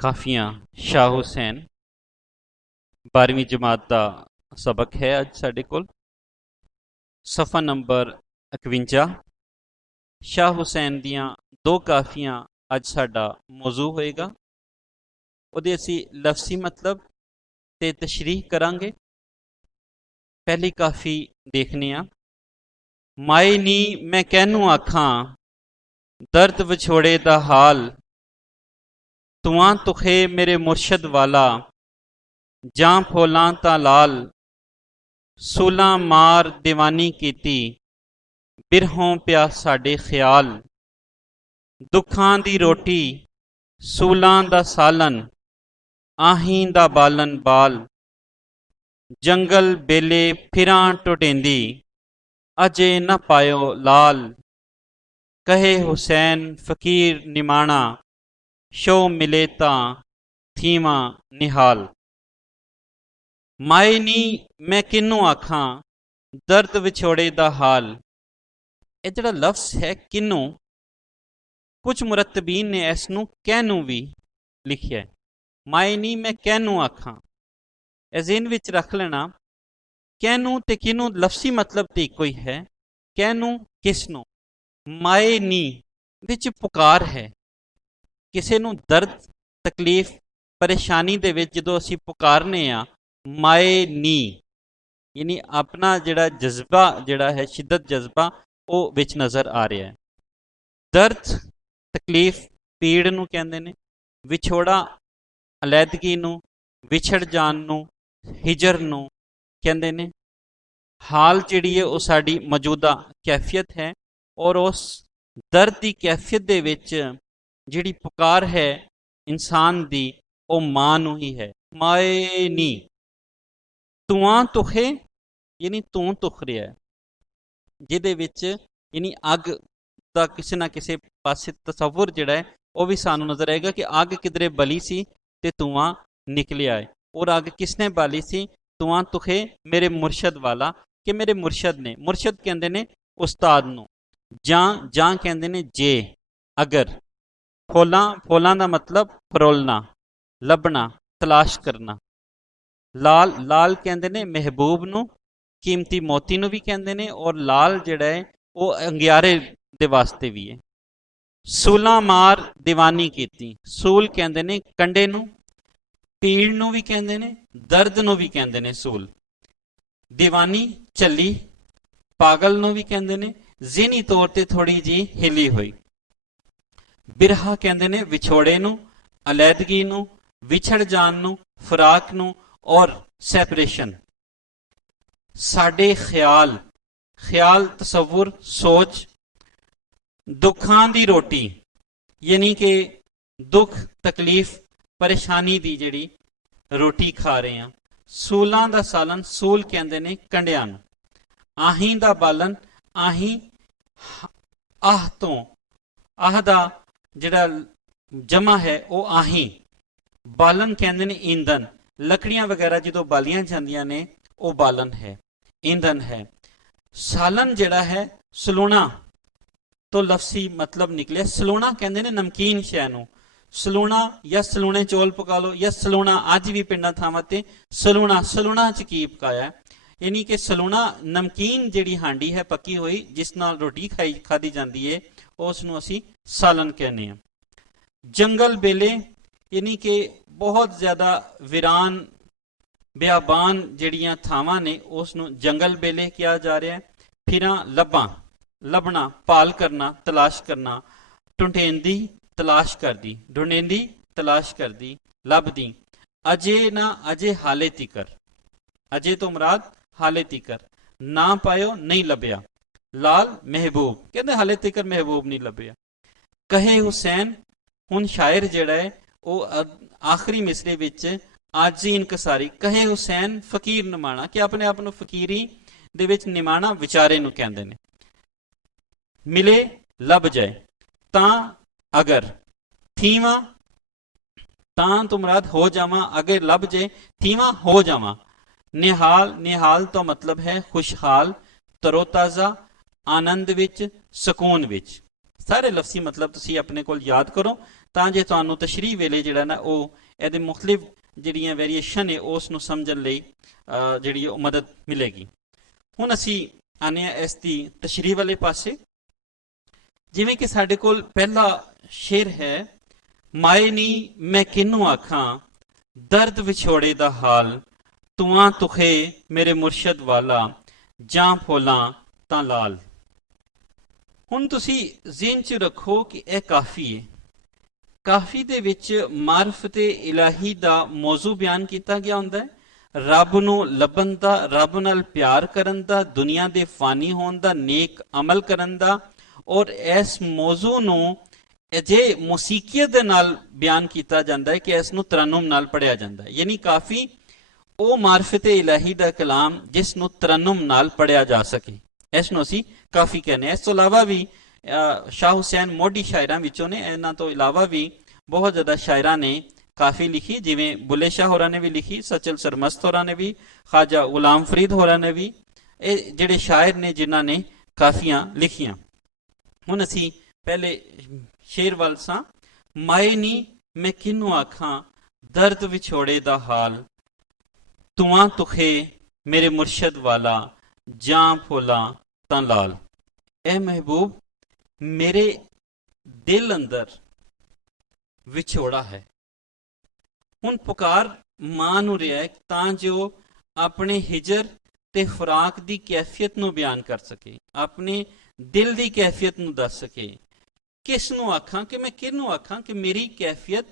ਕਾਫੀਆਂ ਸ਼ਾਹ ਹੁਸੈਨ 12ਵੀਂ ਜਮਾਤ ਦਾ ਸਬਕ ਹੈ ਅੱਜ ਸਾਡੇ ਕੋਲ। ਸਫਾ ਨੰਬਰ 51 ਸ਼ਾਹ ਹੁਸੈਨ ਦੀਆਂ ਦੋ ਕਾਫੀਆਂ ਅੱਜ ਸਾਡਾ ਮੌਜੂ ਹੋਏਗਾ। ਉਹਦੇ ਅਸੀਂ ਲਫ਼ਜ਼ੀ ਮਤਲਬ ਤੇ ਤਸ਼ਰੀਹ ਕਰਾਂਗੇ। ਪਹਿਲੀ ਕਾਫੀ ਦੇਖਨੇ ਆ। ਮਾਏ ਨੀ ਮੈਂ ਕਹਿਨੂੰ ਆਖਾਂ ਦਰਦ ਵਿਛੋੜੇ ਦਾ ਹਾਲ, ਤੁਆਂ ਤੁਖੇ ਮੇਰੇ ਮੁਰਸ਼ਦ ਵਾਲਾ ਜਾਂ ਫੋਲਾਂ ਤਾਂ ਲਾਲ, ਸੂਲਾਂ ਮਾਰ ਦੀਵਾਨੀ ਕੀਤੀ ਬਿਰਹੋਂ ਪਿਆ ਸਾਡੇ ਖਿਆਲ, ਦੁੱਖਾਂ ਦੀ ਰੋਟੀ ਸੂਲਾਂ ਦਾ ਸਾਲਨ ਆਹੀਂ ਦਾ ਬਾਲਨ ਬਾਲ, ਜੰਗਲ ਬੇਲੇ ਫਿਰਾਂ ਟੁਟੇਂਦੀ ਅਜੇ ਨਾ ਪਾਇਓ ਲਾਲ, ਕਹੇ ਹੁਸੈਨ ਫਕੀਰ ਨਿਮਾਣਾ ਸ਼ੋ ਮਿਲੇ ਤਾਂ ਥੀਵਾਂ ਨਿਹਾਲ। ਮਾਏ ਨੀ ਮੈਂ ਕਿਹਨੂੰ ਆਖਾਂ ਦਰਦ ਵਿਛੋੜੇ ਦਾ ਹਾਲ। ਇਹ ਜਿਹੜਾ ਲਫ਼ਜ਼ ਹੈ ਕਿਹਨੂੰ, ਕੁਝ ਮੁਰਤਬੀਨ ਨੇ ਇਸ ਨੂੰ ਕਹਿਨੂੰ ਵੀ ਲਿਖਿਆ ਹੈ। ਮਾਏ ਨੀ ਮੈਂ ਕਹਿਨੂੰ ਆਖਾਂ, ਇਹ ਜ਼ਿਹਨ ਵਿੱਚ ਰੱਖ ਲੈਣਾ। ਕਹਿਨੂੰ ਤੇ ਕਿਹਨੂੰ ਲਫ਼ਜ਼ੀ ਮਤਲਬ ਤੇ ਇੱਕੋ ਹੀ ਹੈ। ਕਹਿਨੂੰ ਕਿਸ ਨੂੰ, ਮਾਏ ਨੀ ਵਿੱਚ ਪੁਕਾਰ ਹੈ। ਕਿਸੇ ਨੂੰ ਦਰਦ ਤਕਲੀਫ ਪਰੇਸ਼ਾਨੀ ਦੇ ਵਿੱਚ ਜਦੋਂ ਅਸੀਂ ਪੁਕਾਰਨੇ ਆ ਮਾਏ ਨੀ, ਯਾਨੀ ਆਪਣਾ ਜਿਹੜਾ ਜਜ਼ਬਾ ਜਿਹੜਾ ਹੈ ਸ਼ਿੱਦਤ ਜਜ਼ਬਾ ਉਹ ਵਿੱਚ ਨਜ਼ਰ ਆ ਰਿਹਾ ਹੈ। ਦਰਦ ਤਕਲੀਫ ਪੀੜ ਨੂੰ ਕਹਿੰਦੇ ਨੇ, ਵਿਛੋੜਾ ਅਲੈਦਗੀ ਨੂੰ, ਵਿਛੜ ਜਾਣ ਨੂੰ, ਹਿਜਰ ਨੂੰ ਕਹਿੰਦੇ ਨੇ। ਹਾਲ ਜਿਹੜੀ ਹੈ ਉਹ ਸਾਡੀ ਮੌਜੂਦਾ ਕੈਫੀਅਤ ਹੈ, ਔਰ ਉਸ ਦਰਦ ਦੀ ਕੈਫੀਅਤ ਦੇ ਵਿੱਚ ਜਿਹੜੀ ਪੁਕਾਰ ਹੈ ਇਨਸਾਨ ਦੀ ਉਹ ਮਾਂ ਨੂੰ ਹੀ ਹੈ। ਮਾਏ ਨੀ ਤੁਆਂ ਤੁਖੇ ਯਾਨੀ ਤੂੰ ਤੁਖ ਰਿਹਾ, ਜਿਹਦੇ ਵਿੱਚ ਯਾਨੀ ਅੱਗ ਦਾ ਕਿਸੇ ਨਾ ਕਿਸੇ ਪਾਸੇ ਤਸਵੁਰ ਜਿਹੜਾ ਹੈ ਉਹ ਵੀ ਸਾਨੂੰ ਨਜ਼ਰ ਆਏਗਾ ਕਿ ਅੱਗ ਕਿਧਰੇ ਬਲੀ ਸੀ ਤੇ ਧੂਆਂ ਨਿਕਲਿਆ ਹੈ। ਔਰ ਅੱਗ ਕਿਸਨੇ ਬਾਲੀ ਸੀ, ਤੁਆਂ ਤੁਖੇ ਮੇਰੇ ਮੁਰਸ਼ਦ ਵਾਲਾ, ਕਿ ਮੇਰੇ ਮੁਰਸ਼ਦ ਨੇ। ਮੁਰਸ਼ਦ ਕਹਿੰਦੇ ਨੇ ਉਸਤਾਦ ਨੂੰ, ਜਾਂ ਕਹਿੰਦੇ ਨੇ ਜੇ ਅਗਰ। ਫੋਲਾਂ ਦਾ ਮਤਲਬ ਫਰੋਲਣਾ, ਲੱਭਣਾ, ਤਲਾਸ਼ ਕਰਨਾ। ਲਾਲ ਕਹਿੰਦੇ ਨੇ ਮਹਿਬੂਬ ਨੂੰ, ਕੀਮਤੀ ਮੋਤੀ ਨੂੰ ਵੀ ਕਹਿੰਦੇ ਨੇ, ਔਰ ਲਾਲ ਜਿਹੜਾ ਹੈ ਉਹ ਅੰਗਿਆਰੇ ਦੇ ਵਾਸਤੇ ਵੀ ਹੈ। ਸੂਲਾਂ ਮਾਰ ਦੀਵਾਨੀ ਕੀਤੀ, ਸੂਲ ਕਹਿੰਦੇ ਨੇ ਕੰਡੇ ਨੂੰ, ਪੀੜ ਨੂੰ ਵੀ ਕਹਿੰਦੇ ਨੇ, ਦਰਦ ਨੂੰ ਵੀ ਕਹਿੰਦੇ ਨੇ ਸੂਲ। ਦੀਵਾਨੀ ਝੱਲੀ, ਪਾਗਲ ਨੂੰ ਵੀ ਕਹਿੰਦੇ ਨੇ, ਜ਼ਿਹਨੀ ਤੌਰ ਤੇ ਥੋੜੀ ਜੀ ਹਿੱਲੀ ਹੋਈ। ਬਿਰਹਾ ਕਹਿੰਦੇ ਨੇ ਵਿਛੋੜੇ ਨੂੰ, ਅਲੈਦਗੀ ਨੂੰ, ਵਿਛੜ ਜਾਣ ਨੂੰ, ਫਰਾਕ ਨੂੰ, ਔਰ ਸੈਪਰੇਸ਼ਨ। ਸਾਡੇ ਖਿਆਲ, ਖਿਆਲ ਤਸਵੁਰ ਸੋਚ। ਦੁੱਖਾਂ ਦੀ ਰੋਟੀ ਯਾਨੀ ਕਿ ਦੁੱਖ ਤਕਲੀਫ ਪਰੇਸ਼ਾਨੀ ਦੀ ਜਿਹੜੀ ਰੋਟੀ ਖਾ ਰਹੇ ਹਾਂ। ਸੂਲਾਂ ਦਾ ਸਾਲਨ, ਸੂਲ ਕਹਿੰਦੇ ਨੇ ਕੰਡਿਆਂ ਨੂੰ। ਆਹੀਂ ਦਾ ਬਾਲਨ, ਆਹੀਂ ਆਹ ਤੋਂ, ਆਹ ਦਾ ਜਿਹੜਾ ਜਮਾ ਹੈ ਉਹ ਆਹੀਂ। ਬਾਲਨ ਕਹਿੰਦੇ ਨੇ ਈਂਧਨ, ਲੱਕੜੀਆਂ ਵਗੈਰਾ ਜਦੋਂ ਬਾਲੀਆਂ ਜਾਂਦੀਆਂ ਨੇ ਉਹ ਬਾਲਨ ਹੈ, ਈਂਧਨ ਹੈ। ਸਾਲਨ ਜਿਹੜਾ ਹੈ ਸਲੂਣਾ ਤੋਂ ਲਫ਼ਜ਼ੀ ਮਤਲਬ ਨਿਕਲਿਆ। ਸਲੂਣਾ ਕਹਿੰਦੇ ਨੇ ਨਮਕੀਨ ਸ਼ੈ ਨੂੰ। ਸਲੂਣਾ ਜਾਂ ਸਲੂਣੇ ਚੌਲ ਪਕਾ ਲਓ, ਜਾਂ ਸਲੂਣਾ ਅੱਜ ਵੀ ਪਿੰਡਾਂ ਥਾਵਾਂ ਤੇ ਸਲੂਣਾ ਚ ਕੀ ਪਕਾਇਆ, ਯਾਨੀ ਕਿ ਸਲੂਣਾ ਨਮਕੀਨ ਜਿਹੜੀ ਹਾਂਡੀ ਹੈ ਪੱਕੀ ਹੋਈ ਜਿਸ ਨਾਲ ਰੋਟੀ ਖਾਧੀ ਜਾਂਦੀ ਹੈ, ਉਸ ਨੂੰ ਅਸੀਂ ਸਾਲਨ ਕਹਿੰਦੇ ਹਾਂ। ਜੰਗਲ ਬੇਲੇ ਯਾਨੀ ਕਿ ਬਹੁਤ ਜ਼ਿਆਦਾ ਵਿਰਾਨ ਬਿਆਬਾਨ ਜਿਹੜੀਆਂ ਥਾਵਾਂ ਨੇ ਉਸ ਨੂੰ ਜੰਗਲ ਬੇਲੇ ਕਿਹਾ ਜਾ ਰਿਹਾ ਹੈ। ਫਿਰਾਂ ਲੱਭਣਾ, ਭਾਲ ਕਰਨਾ, ਤਲਾਸ਼ ਕਰਨਾ। ਟੁੰਡੇਂਦੀ ਤਲਾਸ਼ ਕਰਦੀ, ਢੂੰਡੇਂਦੀ ਤਲਾਸ਼ ਕਰਦੀ, ਲੱਭਦੀ। ਅਜੇ ਨਾ ਅਜੇ ਹਾਲੇ ਤਿਕਰ, ਅਜੇ ਤੋਂ ਮੁਰਾਦ ਹਾਲੇ ਤਿਕਰ। ਨਾ ਪਾਇਓ ਨਹੀਂ ਲੱਭਿਆ। ਲਾਲ ਮਹਿਬੂਬ ਕਹਿੰਦੇ ਹਾਲੇ ਤਿਕਰ ਮਹਿਬੂਬ ਨਹੀਂ ਲੱਭਿਆ। ਕਹੇ ਹੁਸੈਨ, ਹੁਣ ਸ਼ਾਇਰ ਜਿਹੜਾ ਹੈ ਉਹ ਆਖਰੀ ਮਿਸਰੇ ਵਿੱਚ ਆਜੀ ਇਨਕਸਾਰੀ, ਕਹੇ ਹੁਸੈਨ ਫਕੀਰ ਨਿਮਾਣਾ, ਕਿ ਆਪਣੇ ਆਪ ਨੂੰ ਫਕੀਰੀ ਦੇ ਵਿੱਚ ਨਿਮਾਣਾ ਵਿਚਾਰੇ ਨੂੰ ਕਹਿੰਦੇ ਨੇ। ਮਿਲੇ ਲੱਭ ਜਾਏ, ਤਾਂ ਅਗਰ ਥੀਵਾਂ, ਤਾਂ ਤੋਂ ਮੁਰਾਦ ਹੋ ਜਾਵਾਂ, ਅਗਰ ਲੱਭ ਜਾਏ ਥੀਵਾਂ ਹੋ ਜਾਵਾਂ। ਨਿਹਾਲ ਤੋਂ ਮਤਲਬ ਹੈ ਖੁਸ਼ਹਾਲ, ਤਰੋਤਾਜ਼ਾ, ਆਨੰਦ ਵਿੱਚ, ਸਕੂਨ ਵਿੱਚ। ਸਾਰੇ ਲਫ਼ਜ਼ੀ ਮਤਲਬ ਤੁਸੀਂ ਆਪਣੇ ਕੋਲ ਯਾਦ ਕਰੋ ਤਾਂ ਜੇ ਤੁਹਾਨੂੰ ਤਸ਼ਰੀਹ ਵੇਲੇ ਜਿਹੜਾ ਨਾ ਉਹ ਇਹਦੇ ਮੁਖਤਲਿਫ ਜਿਹੜੀਆਂ ਵੇਰੀਏਸ਼ਨ ਹੈ ਉਸ ਨੂੰ ਸਮਝਣ ਲਈ ਜਿਹੜੀ ਉਹ ਮਦਦ ਮਿਲੇਗੀ। ਹੁਣ ਅਸੀਂ ਆਨੇ ਹਾਂ ਇਸ ਦੀ ਤਸ਼ਰੀਹ ਵਾਲੇ ਪਾਸੇ। ਜਿਵੇਂ ਕਿ ਸਾਡੇ ਕੋਲ ਪਹਿਲਾ ਸ਼ੇਰ ਹੈ, ਮਾਏ ਨੀ ਮੈਂ ਕਿਹਨੂੰ ਆਖਾਂ ਦਰਦ ਵਿਛੋੜੇ ਦਾ ਹਾਲ, ਤੂਆਂ ਤੁਖੇ ਮੇਰੇ ਮੁਰਸ਼ਦ ਵਾਲਾ, ਜਾਂ ਫੋਲਾਂ ਤਾਂ ਲਾਲ। ਹੁਣ ਤੁਸੀਂ ਜ਼ਿਹਨ 'ਚ ਰੱਖੋ ਕਿ ਇਹ ਕਾਫੀ ਹੈ। ਕਾਫੀ ਦੇ ਵਿੱਚ ਮਾਰਫਤ-ਏ ਇਲਾਹੀ ਦਾ ਮੌਜ਼ੂ ਬਿਆਨ ਕੀਤਾ ਗਿਆ ਹੁੰਦਾ ਹੈ, ਰੱਬ ਨੂੰ ਲੱਭਣ ਦਾ, ਰੱਬ ਨਾਲ ਪਿਆਰ ਕਰਨ ਦਾ, ਦੁਨੀਆ ਦੇ ਫਾਨੀ ਹੋਣ ਦਾ, ਨੇਕ ਅਮਲ ਕਰਨ ਦਾ। ਔਰ ਇਸ ਮੌਜ਼ੂ ਨੂੰ ਅਜੇ ਮੌਸੀਕੀਅਤ ਦੇ ਨਾਲ ਬਿਆਨ ਕੀਤਾ ਜਾਂਦਾ ਹੈ ਕਿ ਇਸ ਨੂੰ ਤਰਨੁਮ ਨਾਲ ਪੜ੍ਹਿਆ ਜਾਂਦਾ ਹੈ। ਯਾਨੀ ਕਾਫੀ ਉਹ ਮਾਰਫਤ-ਏ ਇਲਾਹੀ ਦਾ ਕਲਾਮ ਜਿਸ ਨੂੰ ਤਰਨੁਮ ਨਾਲ ਪੜ੍ਹਿਆ ਜਾ ਸਕੇ, ਇਸ ਨੂੰ ਅਸੀਂ ਕਾਫੀ ਕਹਿੰਦੇ ਹਾਂ। ਇਸ ਤੋਂ ਇਲਾਵਾ ਵੀ ਸ਼ਾਹ ਹੁਸੈਨ ਮੋਢੀ ਸ਼ਾਇਰਾਂ ਵਿੱਚੋਂ ਨੇ, ਇਹਨਾਂ ਤੋਂ ਇਲਾਵਾ ਵੀ ਬਹੁਤ ਜ਼ਿਆਦਾ ਸ਼ਾਇਰਾਂ ਨੇ ਕਾਫੀ ਲਿਖੀ, ਜਿਵੇਂ ਬੁੱਲੇ ਸ਼ਾਹ ਹੋਰਾਂ ਨੇ ਵੀ ਲਿਖੀ, ਸਚਲ ਸਰਮਸਤ ਹੋਰਾਂ ਨੇ ਵੀ, ਖਾਜਾ ਗੁਲਾਮ ਫਰੀਦ ਹੋਰਾਂ ਨੇ ਵੀ, ਇਹ ਜਿਹੜੇ ਸ਼ਾਇਰ ਨੇ ਜਿਨ੍ਹਾਂ ਨੇ ਕਾਫੀਆਂ ਲਿਖੀਆਂ। ਹੁਣ ਅਸੀਂ ਪਹਿਲੇ ਸ਼ੇਰ ਵੱਲ ਸਾਂ। ਮਾਏ ਨੀ ਮੈਂ ਕਿਹਨੂੰ ਆਖਾਂ ਦਰਦ ਵਿਛੋੜੇ ਦਾ ਹਾਲ, ਤੂਆਂ ਤੁਖੇ ਮੇਰੇ ਮੁਰਸ਼ਦ ਵਾਲਾ, ਜਾਂ ਫੋਲਾਂ ਤਾਂ ਲਾਲ। ਇਹ ਮਹਿਬੂਬ ਮੇਰੇ ਦਿਲ ਅੰਦਰ ਵਿਛੋੜਾ ਹੈ। ਹੁਣ ਪੁਕਾਰ ਮਾਂ ਨੂੰ ਰਿਹਾ ਹੈ ਤਾਂ ਜੋ ਆਪਣੇ ਹਿਜਰ ਤੇ ਫਰਾਕ ਦੀ ਕੈਫੀਅਤ ਨੂੰ ਬਿਆਨ ਕਰ ਸਕੇ, ਆਪਣੇ ਦਿਲ ਦੀ ਕੈਫੀਅਤ ਨੂੰ ਦੱਸ ਸਕੇ। ਕਿਸ ਨੂੰ ਆਖਾਂ ਕਿ ਮੈਂ ਕਿਹਨੂੰ ਆਖਾਂ ਕਿ ਮੇਰੀ ਕੈਫੀਅਤ,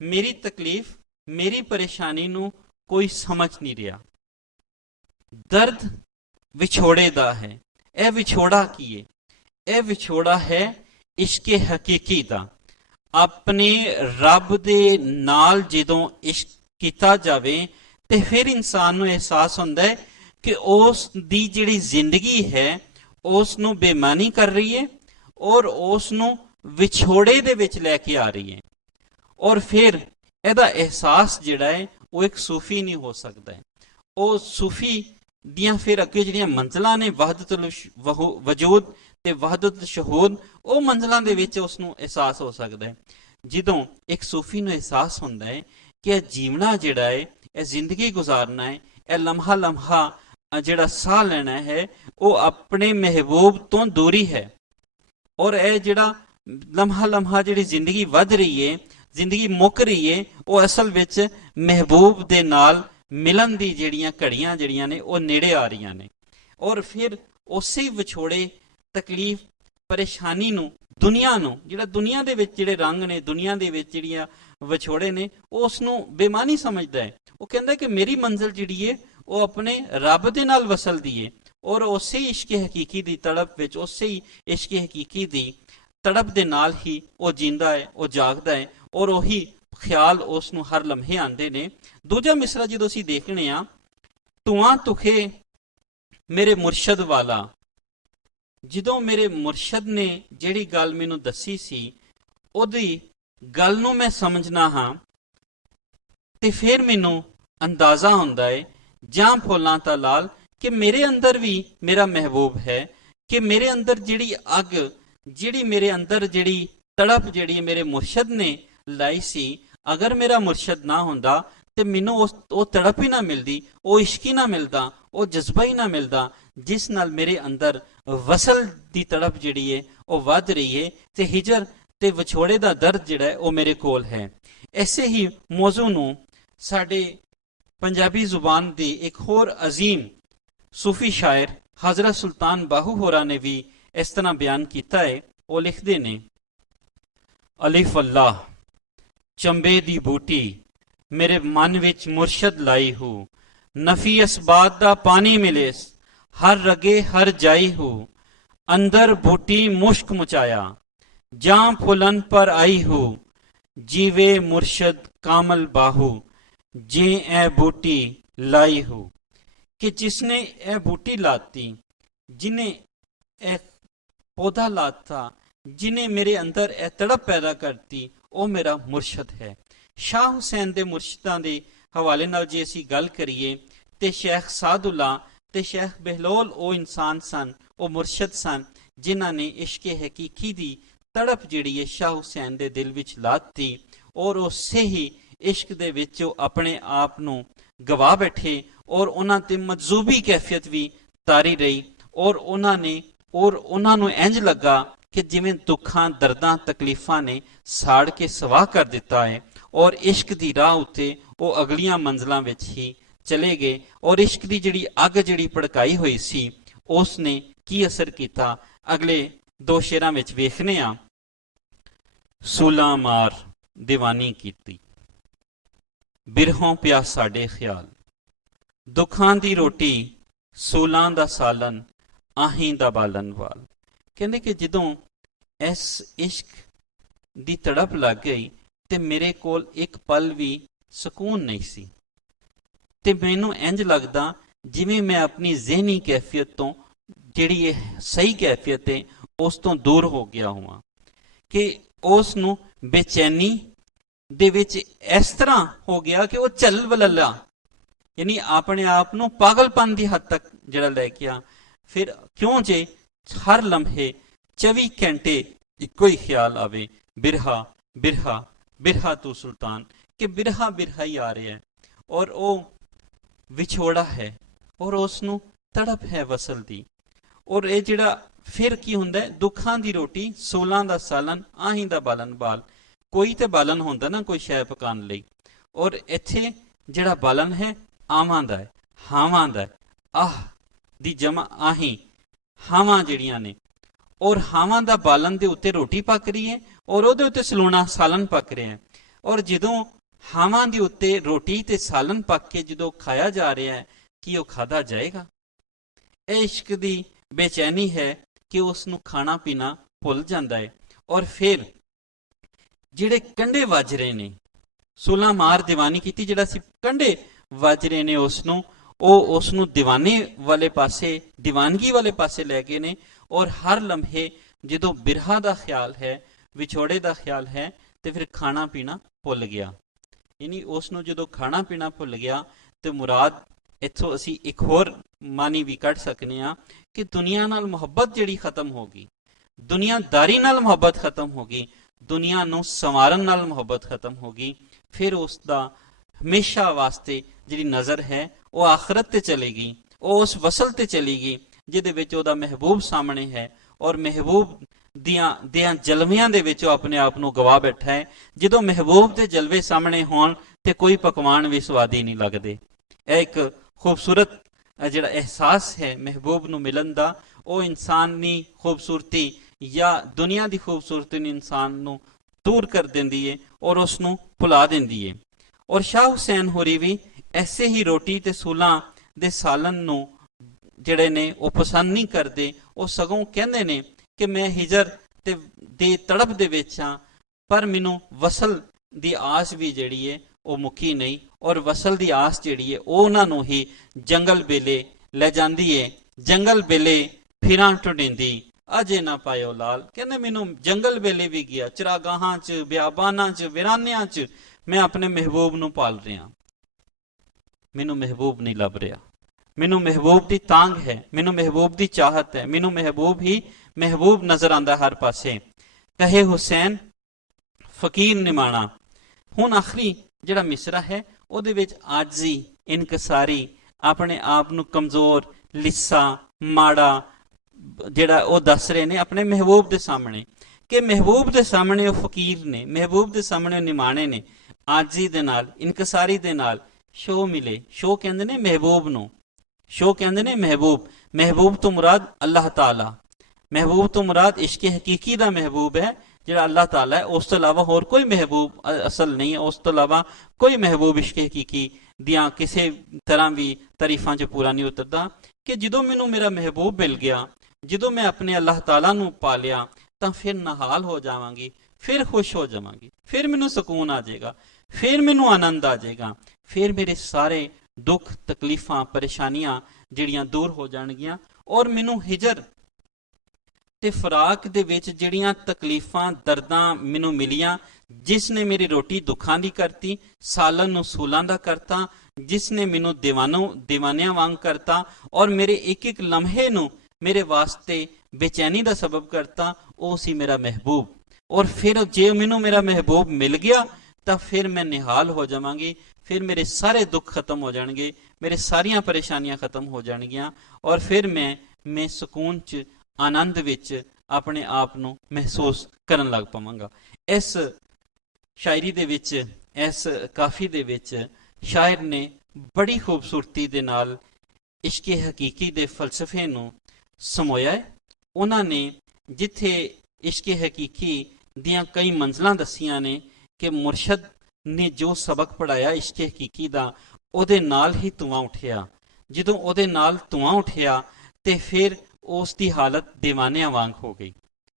ਮੇਰੀ ਤਕਲੀਫ, ਮੇਰੀ ਪਰੇਸ਼ਾਨੀ ਨੂੰ ਕੋਈ ਸਮਝ ਨਹੀਂ ਰਿਹਾ। ਦਰਦ ਵਿਛੋੜੇ ਦਾ ਹੈ। ਇਹ ਵਿਛੋੜਾ ਕੀ ਹੈ? ਇਹ ਵਿਛੋੜਾ ਹੈ ਇਸ਼ਕ ਹਕੀਕੀ ਦਾ। ਆਪਣੇ ਰੱਬ ਦੇ ਨਾਲ ਜਦੋਂ ਇਸ਼ਕ ਕੀਤਾ ਜਾਵੇ ਤੇ ਫਿਰ ਇਨਸਾਨ ਨੂੰ ਅਹਿਸਾਸ ਹੁੰਦਾ ਹੈ ਕਿ ਉਸ ਦੀ ਜਿਹੜੀ ਜ਼ਿੰਦਗੀ ਹੈ ਉਸ ਨੂੰ ਬੇਮਾਨੀ ਕਰ ਰਹੀ ਹੈ ਔਰ ਉਸ ਨੂੰ ਵਿਛੋੜੇ ਦੇ ਵਿੱਚ ਲੈ ਕੇ ਆ ਰਹੀ ਹੈ। ਔਰ ਫਿਰ ਇਹਦਾ ਅਹਿਸਾਸ ਜਿਹੜਾ ਹੈ ਉਹ ਇੱਕ ਸੂਫੀ ਨਹੀਂ ਹੋ ਸਕਦਾ ਹੈ। ਉਹ ਸੂਫੀ ਦੀਆਂ ਫਿਰ ਅੱਗੇ ਜਿਹੜੀਆਂ ਮੰਜ਼ਲਾਂ ਨੇ, ਵਹਦਤੁਲ ਵਜੂਦ ਤੇ ਵਹਦਤ ਸ਼ਹੂਦ, ਉਹ ਮੰਜ਼ਲਾਂ ਦੇ ਵਿੱਚ ਉਸ ਨੂੰ ਅਹਿਸਾਸ ਹੋ ਸਕਦਾ ਹੈ। ਜਦੋਂ ਇੱਕ ਸੂਫੀ ਨੂੰ ਅਹਿਸਾਸ ਹੁੰਦਾ ਹੈ ਕਿ ਇਹ ਜੀਵਣਾ ਜਿਹੜਾ ਹੈ, ਇਹ ਜ਼ਿੰਦਗੀ ਗੁਜ਼ਾਰਨਾ ਹੈ, ਇਹ ਲਮਹਾ ਲਮਹਾ ਜਿਹੜਾ ਸਾਹ ਲੈਣਾ ਹੈ ਉਹ ਆਪਣੇ ਮਹਿਬੂਬ ਤੋਂ ਦੂਰੀ ਹੈ। ਔਰ ਇਹ ਜਿਹੜਾ ਲਮਹਾ ਲਮਹਾ ਜਿਹੜੀ ਜ਼ਿੰਦਗੀ ਵੱਧ ਰਹੀ ਹੈ, ਜ਼ਿੰਦਗੀ ਮੁੱਕ ਰਹੀ ਹੈ, ਉਹ ਅਸਲ ਵਿੱਚ ਮਹਿਬੂਬ ਦੇ ਨਾਲ ਮਿਲਣ ਦੀ ਜਿਹੜੀਆਂ ਘੜੀਆਂ ਜਿਹੜੀਆਂ ਨੇ ਉਹ ਨੇੜੇ ਆ ਰਹੀਆਂ ਨੇ। ਔਰ ਫਿਰ ਉਸੇ ਵਿਛੋੜੇ, ਤਕਲੀਫ, ਪਰੇਸ਼ਾਨੀ ਨੂੰ, ਦੁਨੀਆ ਨੂੰ, ਜਿਹੜਾ ਦੁਨੀਆ ਦੇ ਵਿੱਚ ਜਿਹੜੇ ਰੰਗ ਨੇ, ਦੁਨੀਆ ਦੇ ਵਿੱਚ ਜਿਹੜੀਆਂ ਵਿਛੋੜੇ ਨੇ, ਉਹ ਉਸ ਨੂੰ ਬੇਮਾਨੀ ਸਮਝਦਾ ਹੈ। ਉਹ ਕਹਿੰਦਾ ਕਿ ਮੇਰੀ ਮੰਜ਼ਿਲ ਜਿਹੜੀ ਹੈ ਉਹ ਆਪਣੇ ਰੱਬ ਦੇ ਨਾਲ ਵਸਲਦੀ ਹੈ। ਔਰ ਉਸੇ ਇਸ਼ਕ ਹਕੀਕੀ ਦੀ ਤੜਪ ਵਿੱਚ, ਉਸੇ ਹੀ ਇਸ਼ਕ ਹਕੀਕੀ ਦੀ ਤੜਪ ਦੇ ਨਾਲ ਹੀ ਉਹ ਜਿੰਦਾ ਹੈ, ਉਹ ਜਾਗਦਾ ਹੈ ਔਰ ਉਹੀ ਖਿਆਲ ਉਸ ਨੂੰ ਹਰ ਲਮਹੇ ਆਉਂਦੇ ਨੇ। ਦੂਜਾ ਮਿਸਰਾ ਜਦੋਂ ਅਸੀਂ ਦੇਖਣੇ ਆ, ਤੂਆਂ ਤੁਖੇ ਮੇਰੇ ਮੁਰਸ਼ਦ ਵਾਲਾ, ਜਦੋਂ ਮੇਰੇ ਮੁਰਸ਼ਦ ਨੇ ਜਿਹੜੀ ਗੱਲ ਮੈਨੂੰ ਦੱਸੀ ਸੀ ਉਹਦੀ ਗੱਲ ਨੂੰ ਮੈਂ ਸਮਝਣਾ ਹਾਂ ਤੇ ਫਿਰ ਮੈਨੂੰ ਅੰਦਾਜ਼ਾ ਹੁੰਦਾ ਹੈ, ਜਾਂ ਫੁੱਲਾਂ ਤਾਂ ਲਾਲ, ਕਿ ਮੇਰੇ ਅੰਦਰ ਵੀ ਮੇਰਾ ਮਹਿਬੂਬ ਹੈ, ਕਿ ਮੇਰੇ ਅੰਦਰ ਜਿਹੜੀ ਅੱਗ, ਜਿਹੜੀ ਮੇਰੇ ਅੰਦਰ ਜਿਹੜੀ ਤੜਪ ਜਿਹੜੀ ਮੇਰੇ ਮੁਰਸ਼ਦ ਨੇ ਲਾਈ ਸੀ, ਅਗਰ ਮੇਰਾ ਮੁਰਸ਼ਦ ਨਾ ਹੁੰਦਾ ਤੇ ਮੈਨੂੰ ਉਹ ਤੜਪ ਹੀ ਨਾ ਮਿਲਦੀ, ਉਹ ਇਸ਼ਕ ਹੀ ਨਾ ਮਿਲਦਾ, ਉਹ ਜਜ਼ਬਾ ਹੀ ਨਾ ਮਿਲਦਾ ਜਿਸ ਨਾਲ ਮੇਰੇ ਅੰਦਰ ਵਸਲ ਦੀ ਤੜਪ ਜਿਹੜੀ ਹੈ ਉਹ ਵੱਧ ਰਹੀ ਹੈ ਤੇ ਹਿਜਰ ਤੇ ਵਿਛੋੜੇ ਦਾ ਦਰਦ ਜਿਹੜਾ ਹੈ ਉਹ ਮੇਰੇ ਕੋਲ ਹੈ। ਐਸੇ ਹੀ ਮੌਜ਼ੂ ਨੂੰ ਸਾਡੇ ਪੰਜਾਬੀ ਜ਼ੁਬਾਨ ਦੀ ਇੱਕ ਹੋਰ ਅਜ਼ੀਮ ਸੂਫੀ ਸ਼ਾਇਰ ਹਜ਼ਰਤ ਸੁਲਤਾਨ ਬਾਹੂ ਹੋਰਾਂ ਨੇ ਵੀ ਇਸ ਤਰ੍ਹਾਂ ਬਿਆਨ ਕੀਤਾ ਹੈ। ਉਹ ਲਿਖਦੇ ਨੇ, ਅਲਿਫ ਅੱਲਾਹ ਚੰਬੇ ਦੀ ਬੂਟੀ ਮੇਰੇ ਮਨ ਵਿੱਚ ਮੁਰਸ਼ਦ ਲਾਈ ਹੂ, ਨਫੀ ਅਸਬਾਦ ਦਾ ਪਾਣੀ ਮਿਲੇ ਹਰ ਰਗੇ ਹਰ ਜਾਈ ਹੂ, ਅੰਦਰ ਬੂਟੀ ਮੁਸ਼ਕ ਮੁਚਾਇਆ ਜਾਂ ਫੁਲਨ ਪਰ ਆਈ ਹੂ, ਜੀਵੇ ਮੁਰਸ਼ਦ ਕਾਮਲ ਬਾਹੂ ਜੇ ਇਹ ਬੂਟੀ लाई हो। कि जिसने यह बूटी लाती, जिन्हें यह पौधा लाता, जिन्हें मेरे अंदर यह तड़प पैदा करती, वो मेरा मुर्शद है। शाह हुसैन दे मुर्शदां दे हवाले नाल जे असीं गल करिए ते शेख सादुल्ला ते शेख बहलोल वो इंसान सन, वो मुर्शद सन जिन्हां ने इश्क हकीकी दी ਤੜਪ ਜਿਹੜੀ ਹੈ ਸ਼ਾਹ ਹੁਸੈਨ ਦੇ ਦਿਲ ਵਿੱਚ ਲਾਤੀ, ਔਰ ਉਸੇ ਹੀ ਇਸ਼ਕ ਦੇ ਵਿੱਚ ਉਹ ਆਪਣੇ ਆਪ ਨੂੰ ਗਵਾ ਬੈਠੇ, ਔਰ ਉਹਨਾਂ ਤੇ ਮਜਜ਼ੂਬੀ ਕੈਫੀਅਤ ਵੀ ਤਾਰੀ ਰਹੀ, ਔਰ ਉਹਨਾਂ ਨੂੰ ਇੰਜ ਲੱਗਾ ਕਿ ਜਿਵੇਂ ਦੁੱਖਾਂ, ਦਰਦਾਂ, ਤਕਲੀਫਾਂ ਨੇ ਸਾੜ ਕੇ ਸਵਾਹ ਕਰ ਦਿੱਤਾ ਹੈ, ਔਰ ਇਸ਼ਕ ਦੀ ਰਾਹ ਉੱਤੇ ਉਹ ਅਗਲੀਆਂ ਮੰਜ਼ਲਾਂ ਵਿੱਚ ਹੀ ਚਲੇ ਗਏ। ਔਰ ਇਸ਼ਕ ਦੀ ਜਿਹੜੀ ਅੱਗ ਜਿਹੜੀ ਭੜਕਾਈ ਹੋਈ ਸੀ ਉਸ ਨੇ ਕੀ ਅਸਰ ਕੀਤਾ, ਅਗਲੇ ਦੋ ਸ਼ੇਰਾਂ ਵਿੱਚ ਵੇਖਨੇ ਆ। ਸੂਲਾਂ ਮਾਰ ਦੀਵਾਨੀ ਕੀਤੀ, ਬਿਰਹੋਂ ਪਿਆ ਸਾਡੇ ਖਿਆਲ, ਦੁੱਖਾਂ ਦੀ ਰੋਟੀ ਸੂਲਾਂ ਦਾ ਸਾਲਨ, ਆਹੀਂ ਦਾ ਬਾਲਨ ਵਾਲ। ਕਹਿੰਦੇ ਕਿ ਜਦੋਂ ਇਸ ਇਸ਼ਕ ਦੀ ਤੜਪ ਲੱਗ ਗਈ ਤੇ ਮੇਰੇ ਕੋਲ ਇੱਕ ਪਲ ਵੀ ਸਕੂਨ ਨਹੀਂ ਸੀ, ਤੇ ਮੈਨੂੰ ਇੰਜ ਲੱਗਦਾ ਜਿਵੇਂ ਮੈਂ ਆਪਣੀ ਜ਼ਿਹਨੀ ਕੈਫੀਅਤ ਤੋਂ, ਜਿਹੜੀ ਇਹ ਸਹੀ ਕੈਫੀਅਤ ਹੈ, ਉਸ ਤੋਂ ਦੂਰ ਹੋ ਗਿਆ ਹੋਵਾਂ, ਕਿ ਉਸ ਨੂੰ ਬੇਚੈਨੀ ਦੇ ਵਿੱਚ ਇਸ ਤਰ੍ਹਾਂ ਹੋ ਗਿਆ ਕਿ ਉਹ ਝੱਲ ਵਲੱਲਾ, ਯਾਨੀ ਆਪਣੇ ਆਪ ਨੂੰ ਪਾਗਲਪਨ ਦੀ ਹੱਦ ਤੱਕ ਜਿਹੜਾ ਲੈ ਗਿਆ। ਫਿਰ ਕਿਉਂ ਜੇ ਹਰ ਲਮਹੇ 24 ਘੰਟੇ ਇੱਕੋ ਹੀ ਖਿਆਲ ਆਵੇ, ਬਿਰਹਾ ਬਿਰਹਾ ਬਿਰਹਾ ਤੂੰ ਸੁਲਤਾਨ, ਕਿ ਬਿਰਹਾ ਬਿਰਹਾ ਹੀ ਆ ਰਿਹਾ ਹੈ, ਔਰ ਉਹ ਵਿਛੋੜਾ ਹੈ, ਔਰ ਉਸ ਨੂੰ ਤੜਪ ਹੈ ਵਸਲ ਦੀ। ਔਰ ਇਹ ਜਿਹੜਾ ਫਿਰ ਕੀ ਹੁੰਦਾ, ਦੁੱਖਾਂ ਦੀ ਰੋਟੀ ਸੋਲਾਂ ਦਾ ਸਾਲਨ, ਆਹੀਂ ਦਾ ਬਾਲਨ ਬਾਲ। ਕੋਈ ਤੇ ਬਾਲਨ ਹੁੰਦਾ ਨਾ ਕੋਈ ਸ਼ੈ ਪਕਾਉਣ ਲਈ, ਔਰ ਇੱਥੇ ਜਿਹੜਾ ਬਾਲਨ ਹੈ ਆਵਾਂ ਦਾ ਹੈ, ਹਾਵਾਂ ਦਾ ਹੈ। ਆਹ ਦੀ ਜਮਾ ਆਹੀਂ, ਹਾਵਾਂ ਜਿਹੜੀਆਂ ਨੇ, ਔਰ ਹਾਵਾਂ ਦਾ ਬਾਲਨ ਦੇ ਉੱਤੇ ਰੋਟੀ ਪੱਕ ਰਹੀ ਹੈ, ਔਰ ਉਹਦੇ ਉੱਤੇ ਸਲੂਣਾ ਸਾਲਨ ਪੱਕ ਰਿਹਾ ਹੈ। ਔਰ ਜਦੋਂ ਹਾਵਾਂ ਦੇ ਉੱਤੇ ਰੋਟੀ ਤੇ ਸਾਲਨ ਪੱਕ ਕੇ ਜਦੋਂ ਖਾਇਆ ਜਾ ਰਿਹਾ ਹੈ, ਕੀ ਉਹ ਖਾਧਾ ਜਾਏਗਾ? ਇਹ ਇਸ਼ਕ ਦੀ ਬੇਚੈਨੀ ਹੈ ਕਿ ਉਸ ਨੂੰ ਖਾਣਾ ਪੀਣਾ ਭੁੱਲ ਜਾਂਦਾ ਹੈ। ਔਰ ਫਿਰ ਜਿਹੜੇ ਕੰਢੇ ਵੱਜ ਰਹੇ ਨੇ, ਸੂਲਾਂ ਮਾਰ ਦੀਵਾਨੀ ਕੀਤੀ, ਜਿਹੜਾ ਸੀ ਕੰਢੇ ਵੱਜ ਰਹੇ ਨੇ ਉਸ ਨੂੰ ਦੀਵਾਨੇ ਵਾਲੇ ਪਾਸੇ, ਦੀਵਾਨਗੀ ਵਾਲੇ ਪਾਸੇ ਲੈ ਗਏ ਨੇ। ਔਰ ਹਰ ਲਮਹੇ ਜਦੋਂ ਬਿਰਹਾ ਦਾ ਖਿਆਲ ਹੈ, ਵਿਛੋੜੇ ਦਾ ਖਿਆਲ ਹੈ, ਤੇ ਫਿਰ ਖਾਣਾ ਪੀਣਾ ਭੁੱਲ ਗਿਆ। ਯਾਨੀ ਉਸ ਨੂੰ ਜਦੋਂ ਖਾਣਾ ਪੀਣਾ ਭੁੱਲ ਗਿਆ, ਤੇ ਮੁਰਾਦ ਇੱਥੋਂ ਅਸੀਂ ਇੱਕ ਹੋਰ ਮਾਨੀ ਵੀ ਕੱਢ ਸਕਨੇ ਆ ਕਿ ਦੁਨੀਆ ਨਾਲ ਮੁਹੱਬਤ ਜਿਹੜੀ ਖਤਮ ਹੋ ਗਈ, ਦੁਨੀਆਦਾਰੀ ਨਾਲ ਮੁਹੱਬਤ ਖਤਮ ਹੋ ਗਈ, ਦੁਨੀਆ ਨੂੰ ਸੰਵਾਰਨ ਨਾਲ ਮੁਹੱਬਤ ਖਤਮ ਹੋ ਗਈ। ਫਿਰ ਉਸ ਦਾ ਹਮੇਸ਼ਾ ਵਾਸਤੇ ਜਿਹੜੀ ਨਜ਼ਰ ਹੈ ਉਹ ਆਖਰਤ ਤੇ ਚਲੇਗੀ, ਉਹ ਉਸ ਵਸਲ ਤੇ ਚਲੇਗੀ ਜਿਹਦੇ ਵਿੱਚ ਉਹਦਾ ਮਹਿਬੂਬ ਸਾਹਮਣੇ ਹੈ, ਔਰ ਮਹਿਬੂਬ ਦੀਆਂ ਜਲਵਿਆਂ ਦੇ ਵਿੱਚ ਉਹ ਆਪਣੇ ਆਪ ਨੂੰ ਗਵਾ ਬੈਠਾ ਹੈ। ਜਦੋਂ ਮਹਿਬੂਬ ਦੇ ਜਲਵੇ ਸਾਹਮਣੇ ਹੋਣ ਤੇ ਕੋਈ ਪਕਵਾਨ ਵੀ ਸਵਾਦੀ ਨਹੀਂ ਲੱਗਦੇ। ਇਹ ਇੱਕ ਖੂਬਸੂਰਤ ਜਿਹੜਾ ਅਹਿਸਾਸ ਹੈ ਮਹਿਬੂਬ ਨੂੰ ਮਿਲਣ ਦਾ, ਉਹ ਇਨਸਾਨੀ ਖੂਬਸੂਰਤੀ ਜਾਂ ਦੁਨੀਆ ਦੀ ਖੂਬਸੂਰਤੀ ਨੂੰ ਇਨਸਾਨ ਨੂੰ ਦੂਰ ਕਰ ਦਿੰਦੀ ਹੈ, ਔਰ ਉਸ ਨੂੰ ਭੁਲਾ ਦਿੰਦੀ ਹੈ। ਔਰ ਸ਼ਾਹ ਹੁਸੈਨ ਹੋਰੀ ਵੀ ਐਸੇ ਹੀ ਰੋਟੀ ਤੇ ਸੂਲਾਂ ਦੇ ਸਾਲਨ ਨੂੰ ਜਿਹੜੇ ਨੇ ਉਹ ਪਸੰਦ ਨਹੀਂ ਕਰਦੇ। ਉਹ ਸਗੋਂ ਕਹਿੰਦੇ ਨੇ ਕਿ ਮੈਂ ਹਿਜਰ ਦੇ ਤੜਪ ਦੇ ਵਿੱਚ ਹਾਂ, ਪਰ ਮੈਨੂੰ ਵਸਲ ਦੀ ਆਸ ਵੀ ਜਿਹੜੀ ਹੈ ਉਹ ਮੁੱਕੀ ਨਹੀਂ, ਔਰ ਵਸਲ ਦੀ ਆਸ ਜਿਹੜੀ ਹੈ ਉਹ ਉਹਨਾਂ ਨੂੰ ਹੀ ਜੰਗਲ ਬੇਲੇ ਲੈ ਜਾਂਦੀ ਹੈ। ਜੰਗਲ ਬੇਲੇ ਫਿਰਾਂ ਢੁੰਡਿੰਦੀ, ਅਜੇ ਨਾ ਪਾਇਓ ਲਾਲ। ਕਹਿੰਦੇ ਮੈਨੂੰ ਜੰਗਲ ਬੇਲੇ ਵੀ ਗਿਆ, ਚਰਾਗਾਹਾਂ 'ਚ, ਬਿਆਬਾਨਾਂ 'ਚ, ਵਿਰਾਨਿਆਂ 'ਚ ਮੈਂ ਆਪਣੇ ਮਹਿਬੂਬ ਨੂੰ ਪਾਲ ਰਿਹਾ, ਮੈਨੂੰ ਮਹਿਬੂਬ ਨਹੀਂ ਲੱਭ ਰਿਹਾ। ਮੈਨੂੰ ਮਹਿਬੂਬ ਦੀ ਤਾਂਗ ਹੈ, ਮੈਨੂੰ ਮਹਿਬੂਬ ਦੀ ਚਾਹਤ ਹੈ, ਮੈਨੂੰ ਮਹਿਬੂਬ ਹੀ ਮਹਿਬੂਬ ਨਜ਼ਰ ਆਉਂਦਾ ਹਰ ਪਾਸੇ। ਕਹੇ ਹੁਸੈਨ ਫਕੀਰ ਨਿਮਾਣਾ। ਹੁਣ ਆਖਰੀ ਜਿਹੜਾ ਮਿਸਰਾ ਹੈ ਉਹਦੇ ਵਿੱਚ ਆਜਜ਼ੀ, ਇਨਕਸਾਰੀ, ਆਪਣੇ ਆਪ ਨੂੰ ਕਮਜ਼ੋਰ, ਲਿੱਸਾ, ਮਾੜਾ ਜਿਹੜਾ ਉਹ ਦੱਸ ਰਹੇ ਨੇ ਆਪਣੇ ਮਹਿਬੂਬ ਦੇ ਸਾਹਮਣੇ, ਕਿ ਮਹਿਬੂਬ ਦੇ ਸਾਹਮਣੇ ਉਹ ਫਕੀਰ ਨੇ, ਮਹਿਬੂਬ ਦੇ ਸਾਹਮਣੇ ਉਹ ਨਿਮਾਣੇ ਨੇ। ਆਜਜ਼ੀ ਦੇ ਨਾਲ, ਇਨਕਸਾਰੀ ਦੇ ਨਾਲ ਸ਼ੋ ਮਿਲੇ। ਸ਼ੋ ਕਹਿੰਦੇ ਨੇ ਮਹਿਬੂਬ ਨੂੰ, ਸ਼ੋ ਕਹਿੰਦੇ ਨੇ ਮਹਿਬੂਬ। ਮਹਿਬੂਬ ਤੋਂ ਮੁਰਾਦ ਅੱਲਾਹ ਤਾਲਾ, ਮਹਿਬੂਬ ਤੋਂ ਮੁਰਾਦ ਇਸ਼ਕ ਹਕੀਕੀ ਦਾ ਮਹਿਬੂਬ ਹੈ ਜਿਹੜਾ ਅੱਲਾਹ ਤਾਲਾ ਹੈ। ਉਸ ਤੋਂ ਇਲਾਵਾ ਹੋਰ ਕੋਈ ਮਹਿਬੂਬ ਅਸਲ ਨਹੀਂ ਹੈ, ਉਸ ਤੋਂ ਇਲਾਵਾ ਕੋਈ ਮਹਿਬੂਬ ਇਸ਼ਕ ਹਕੀਕੀ ਦੀਆਂ ਕਿਸੇ ਤਰ੍ਹਾਂ ਵੀ ਤਾਰੀਫਾਂ 'ਚ ਪੂਰਾ ਨਹੀਂ ਉਤਰਦਾ। ਕਿ ਜਦੋਂ ਮੈਨੂੰ ਮੇਰਾ ਮਹਿਬੂਬ ਮਿਲ ਗਿਆ, ਜਦੋਂ ਮੈਂ ਆਪਣੇ ਅੱਲਾਹ ਤਾਲਾ ਨੂੰ ਪਾ ਲਿਆ, ਤਾਂ ਫਿਰ ਨਿਹਾਲ ਹੋ ਜਾਵਾਂਗੀ, ਫਿਰ ਖੁਸ਼ ਹੋ ਜਾਵਾਂਗੀ, ਫਿਰ ਮੈਨੂੰ ਸਕੂਨ ਆ ਜਾਏਗਾ, ਫਿਰ ਮੈਨੂੰ ਆਨੰਦ ਆ ਜਾਏਗਾ, ਫਿਰ ਮੇਰੇ ਸਾਰੇ ਦੁੱਖ, ਤਕਲੀਫਾਂ, ਪਰੇਸ਼ਾਨੀਆਂ ਜਿਹੜੀਆਂ ਦੂਰ ਹੋ ਜਾਣਗੀਆਂ। ਔਰ ਮੈਨੂੰ ਹਿਜਰ ਤੇ ਫਰਾਕ ਦੇ ਵਿੱਚ ਜਿਹੜੀਆਂ ਤਕਲੀਫਾਂ, ਦਰਦਾਂ ਮੈਨੂੰ ਮਿਲੀਆਂ, ਜਿਸ ਨੇ ਮੇਰੀ ਰੋਟੀ ਦੁੱਖਾਂ ਦੀ ਕਰਤੀ, ਸਾਲਨ ਨੂੰ ਸੂਲਾਂ ਦਾ ਕਰਤਾ, ਜਿਸ ਨੇ ਮੈਨੂੰ ਦੀਵਾਨਿਆਂ ਵਾਂਗ ਕਰਤਾ, ਔਰ ਮੇਰੇ ਇੱਕ ਇੱਕ ਲਮਹੇ ਨੂੰ ਮੇਰੇ ਵਾਸਤੇ ਬੇਚੈਨੀ ਦਾ ਸਬਬ ਕਰਤਾ, ਉਹ ਸੀ ਮੇਰਾ ਮਹਿਬੂਬ। ਔਰ ਫਿਰ ਜੇ ਮੈਨੂੰ ਮੇਰਾ ਮਹਿਬੂਬ ਮਿਲ ਗਿਆ ਤਾਂ ਫਿਰ ਮੈਂ ਨਿਹਾਲ ਹੋ ਜਾਵਾਂਗੀ, ਫਿਰ ਮੇਰੇ ਸਾਰੇ ਦੁੱਖ ਖਤਮ ਹੋ ਜਾਣਗੇ, ਮੇਰੇ ਸਾਰੀਆਂ ਪਰੇਸ਼ਾਨੀਆਂ ਖਤਮ ਹੋ ਜਾਣਗੀਆਂ, ਔਰ ਫਿਰ ਮੈਂ ਸਕੂਨ 'ਚ, ਆਨੰਦ ਵਿੱਚ ਆਪਣੇ ਆਪ ਨੂੰ ਮਹਿਸੂਸ ਕਰਨ ਲੱਗ ਪਵਾਂਗਾ। ਇਸ ਸ਼ਾਇਰੀ ਦੇ ਵਿੱਚ, ਇਸ ਕਾਫੀ ਦੇ ਵਿੱਚ ਸ਼ਾਇਰ ਨੇ ਬੜੀ ਖੂਬਸੂਰਤੀ ਦੇ ਨਾਲ ਇਸ਼ਕੇ ਹਕੀਕੀ ਦੇ ਫਲਸਫੇ ਨੂੰ ਸਮੋਇਆ ਹੈ। ਉਹਨਾਂ ਨੇ ਜਿੱਥੇ ਇਸ਼ਕੇ ਹਕੀਕੀ ਦੀਆਂ ਕਈ ਮੰਜ਼ਲਾਂ ਦੱਸੀਆਂ ਨੇ ਕਿ ਮੁਰਸ਼ਦ ਨੇ ਜੋ ਸਬਕ ਪੜ੍ਹਾਇਆ ਇਸ਼ਕੇ ਹਕੀਕੀ ਦਾ, ਉਹਦੇ ਨਾਲ ਹੀ ਧੂੰਆਂ ਉੱਠਿਆ। ਜਦੋਂ ਉਹਦੇ ਨਾਲ ਧੂੰਆਂ ਉੱਠਿਆ ਤੇ ਫਿਰ ਉਸ ਦੀ ਹਾਲਤ ਦੀਵਾਨਿਆਂ ਵਾਂਗ ਹੋ ਗਈ।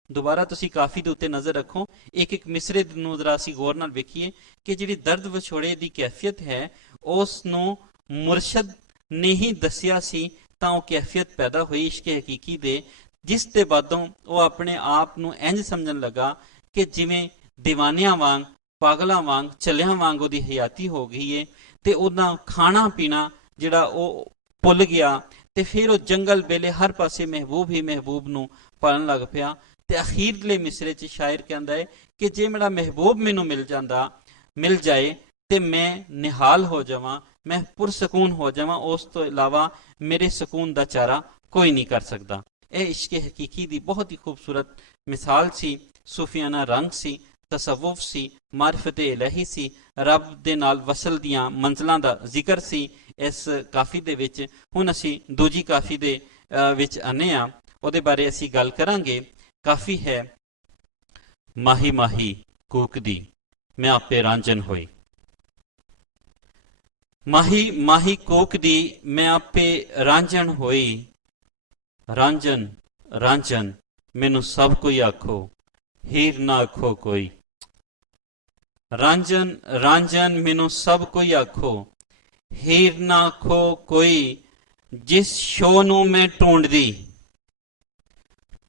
ਦੁਬਾਰਾ ਤੁਸੀਂ ਕਾਫੀ ਦੇ ਉੱਤੇ ਨਜ਼ਰ ਰੱਖੋ, ਇੱਕ ਇੱਕ ਮਿਸਰੇ ਨੂੰ ਜ਼ਰਾ ਅਸੀਂ ਗੌਰ ਨਾਲ ਵੇਖੀਏ ਕਿ ਜਿਹੜੀ ਦਰਦ ਵਿਛੋੜੇ ਦੀ ਕੈਫੀਅਤ ਹੈ ਉਸ ਨੂੰ ਮੁਰਸ਼ਦ ਨੇ ਹੀ ਦੱਸਿਆ ਸੀ, ਤਾਂ ਉਹ ਕੈਫੀਅਤ ਪੈਦਾ ਹੋਈ ਇਸ਼ਕੇ ਹਕੀਕੀ ਦੇ, ਜਿਸ ਦੇ ਬਾਦੋਂ ਉਹ ਆਪਣੇ ਆਪ ਨੂੰ ਇੰਝ ਸਮਝਣ ਲੱਗਾ ਕਿ ਜਿਵੇਂ ਦੀਵਾਨਿਆਂ ਵਾਂਗ, ਪਾਗਲਾਂ ਵਾਂਗ, ਚੱਲਿਆਂ ਵਾਂਗ ਉਹਦੀ ਹਯਾਤੀ ਹੋ ਗਈ ਏ, ਤੇ ਉਹਦਾ ਖਾਣਾ ਪੀਣਾ ਜਿਹੜਾ ਉਹ ਭੁੱਲ ਗਿਆ, ਤੇ ਫਿਰ ਉਹ ਜੰਗਲ ਵੇਲੇ ਹਰ ਪਾਸੇ ਮਹਿਬੂਬ ਹੀ ਮਹਿਬੂਬ ਨੂੰ ਪਾਲਣ ਲੱਗ ਪਿਆ। ਤੇ ਅਖੀਰਲੇ ਮਿਸਰੇ 'ਚ ਸ਼ਾਇਰ ਕਹਿੰਦਾ ਹੈ ਕਿ ਜੇ ਮੇਰਾ ਮਹਿਬੂਬ ਮੈਨੂੰ ਮਿਲ ਜਾਏ ਤੇ ਮੈਂ ਨਿਹਾਲ ਹੋ ਜਾਵਾਂ, ਮੈਂ ਪੁਰਸਕੂਨ ਹੋ ਜਾਵਾਂ, ਉਸ ਤੋਂ ਇਲਾਵਾ ਮੇਰੇ ਸਕੂਨ ਦਾ ਚਾਰਾ ਕੋਈ ਨਹੀਂ ਕਰ ਸਕਦਾ। ਇਹ ਇਸ਼ਕੇ ਹਕੀਕੀ ਦੀ ਬਹੁਤ ਹੀ ਖੂਬਸੂਰਤ ਮਿਸਾਲ ਸੀ। ਸੂਫੀਆਨਾ ਰੰਗ ਸੀ, ਤਸਵੁਫ ਸੀ, ਮਾਰਿਫਤ-ਏ ਇਲਾਹੀ ਸੀ, ਰੱਬ ਦੇ ਨਾਲ ਵਸਲ ਦੀਆਂ ਮੰਜ਼ਲਾਂ ਦਾ ਜ਼ਿਕਰ ਸੀ ਇਸ ਕਾਫੀ ਦੇ ਵਿੱਚ। ਹੁਣ ਅਸੀਂ ਦੂਜੀ ਕਾਫੀ ਦੇ ਵਿੱਚ ਆਨੇ ਆ, ਉਹਦੇ ਬਾਰੇ ਅਸੀਂ ਗੱਲ ਕਰਾਂਗੇ। ਕਾਫੀ ਹੈ, ਮਾਹੀ ਮਾਹੀ ਕੂਕਦੀ ਮੈਂ ਆਪੇ ਰਾਂਝਨ ਹੋਈ। ਮਾਹੀ ਮਾਹੀ ਕੂਕਦੀ ਮੈਂ ਆਪੇ ਰਾਂਝਣ ਹੋਈ, ਰਾਂਝਨ ਰਾਂਝਨ ਮੈਨੂੰ ਸਭ ਕੋਈ ਆਖੋ, ਹੀਰ ਨਾ ਆਖੋ ਕੋਈ। ਰਾਂਝਨ ਰਾਂਝਨ ਮੈਨੂੰ ਸਭ ਕੋਈ ਆਖੋ, ਹੀਰ ਨਾ ਆਖੋ ਕੋਈ। ਜਿਸ ਸ਼ੋ ਨੂੰ ਮੈਂ ਢੂੰਡਦੀ,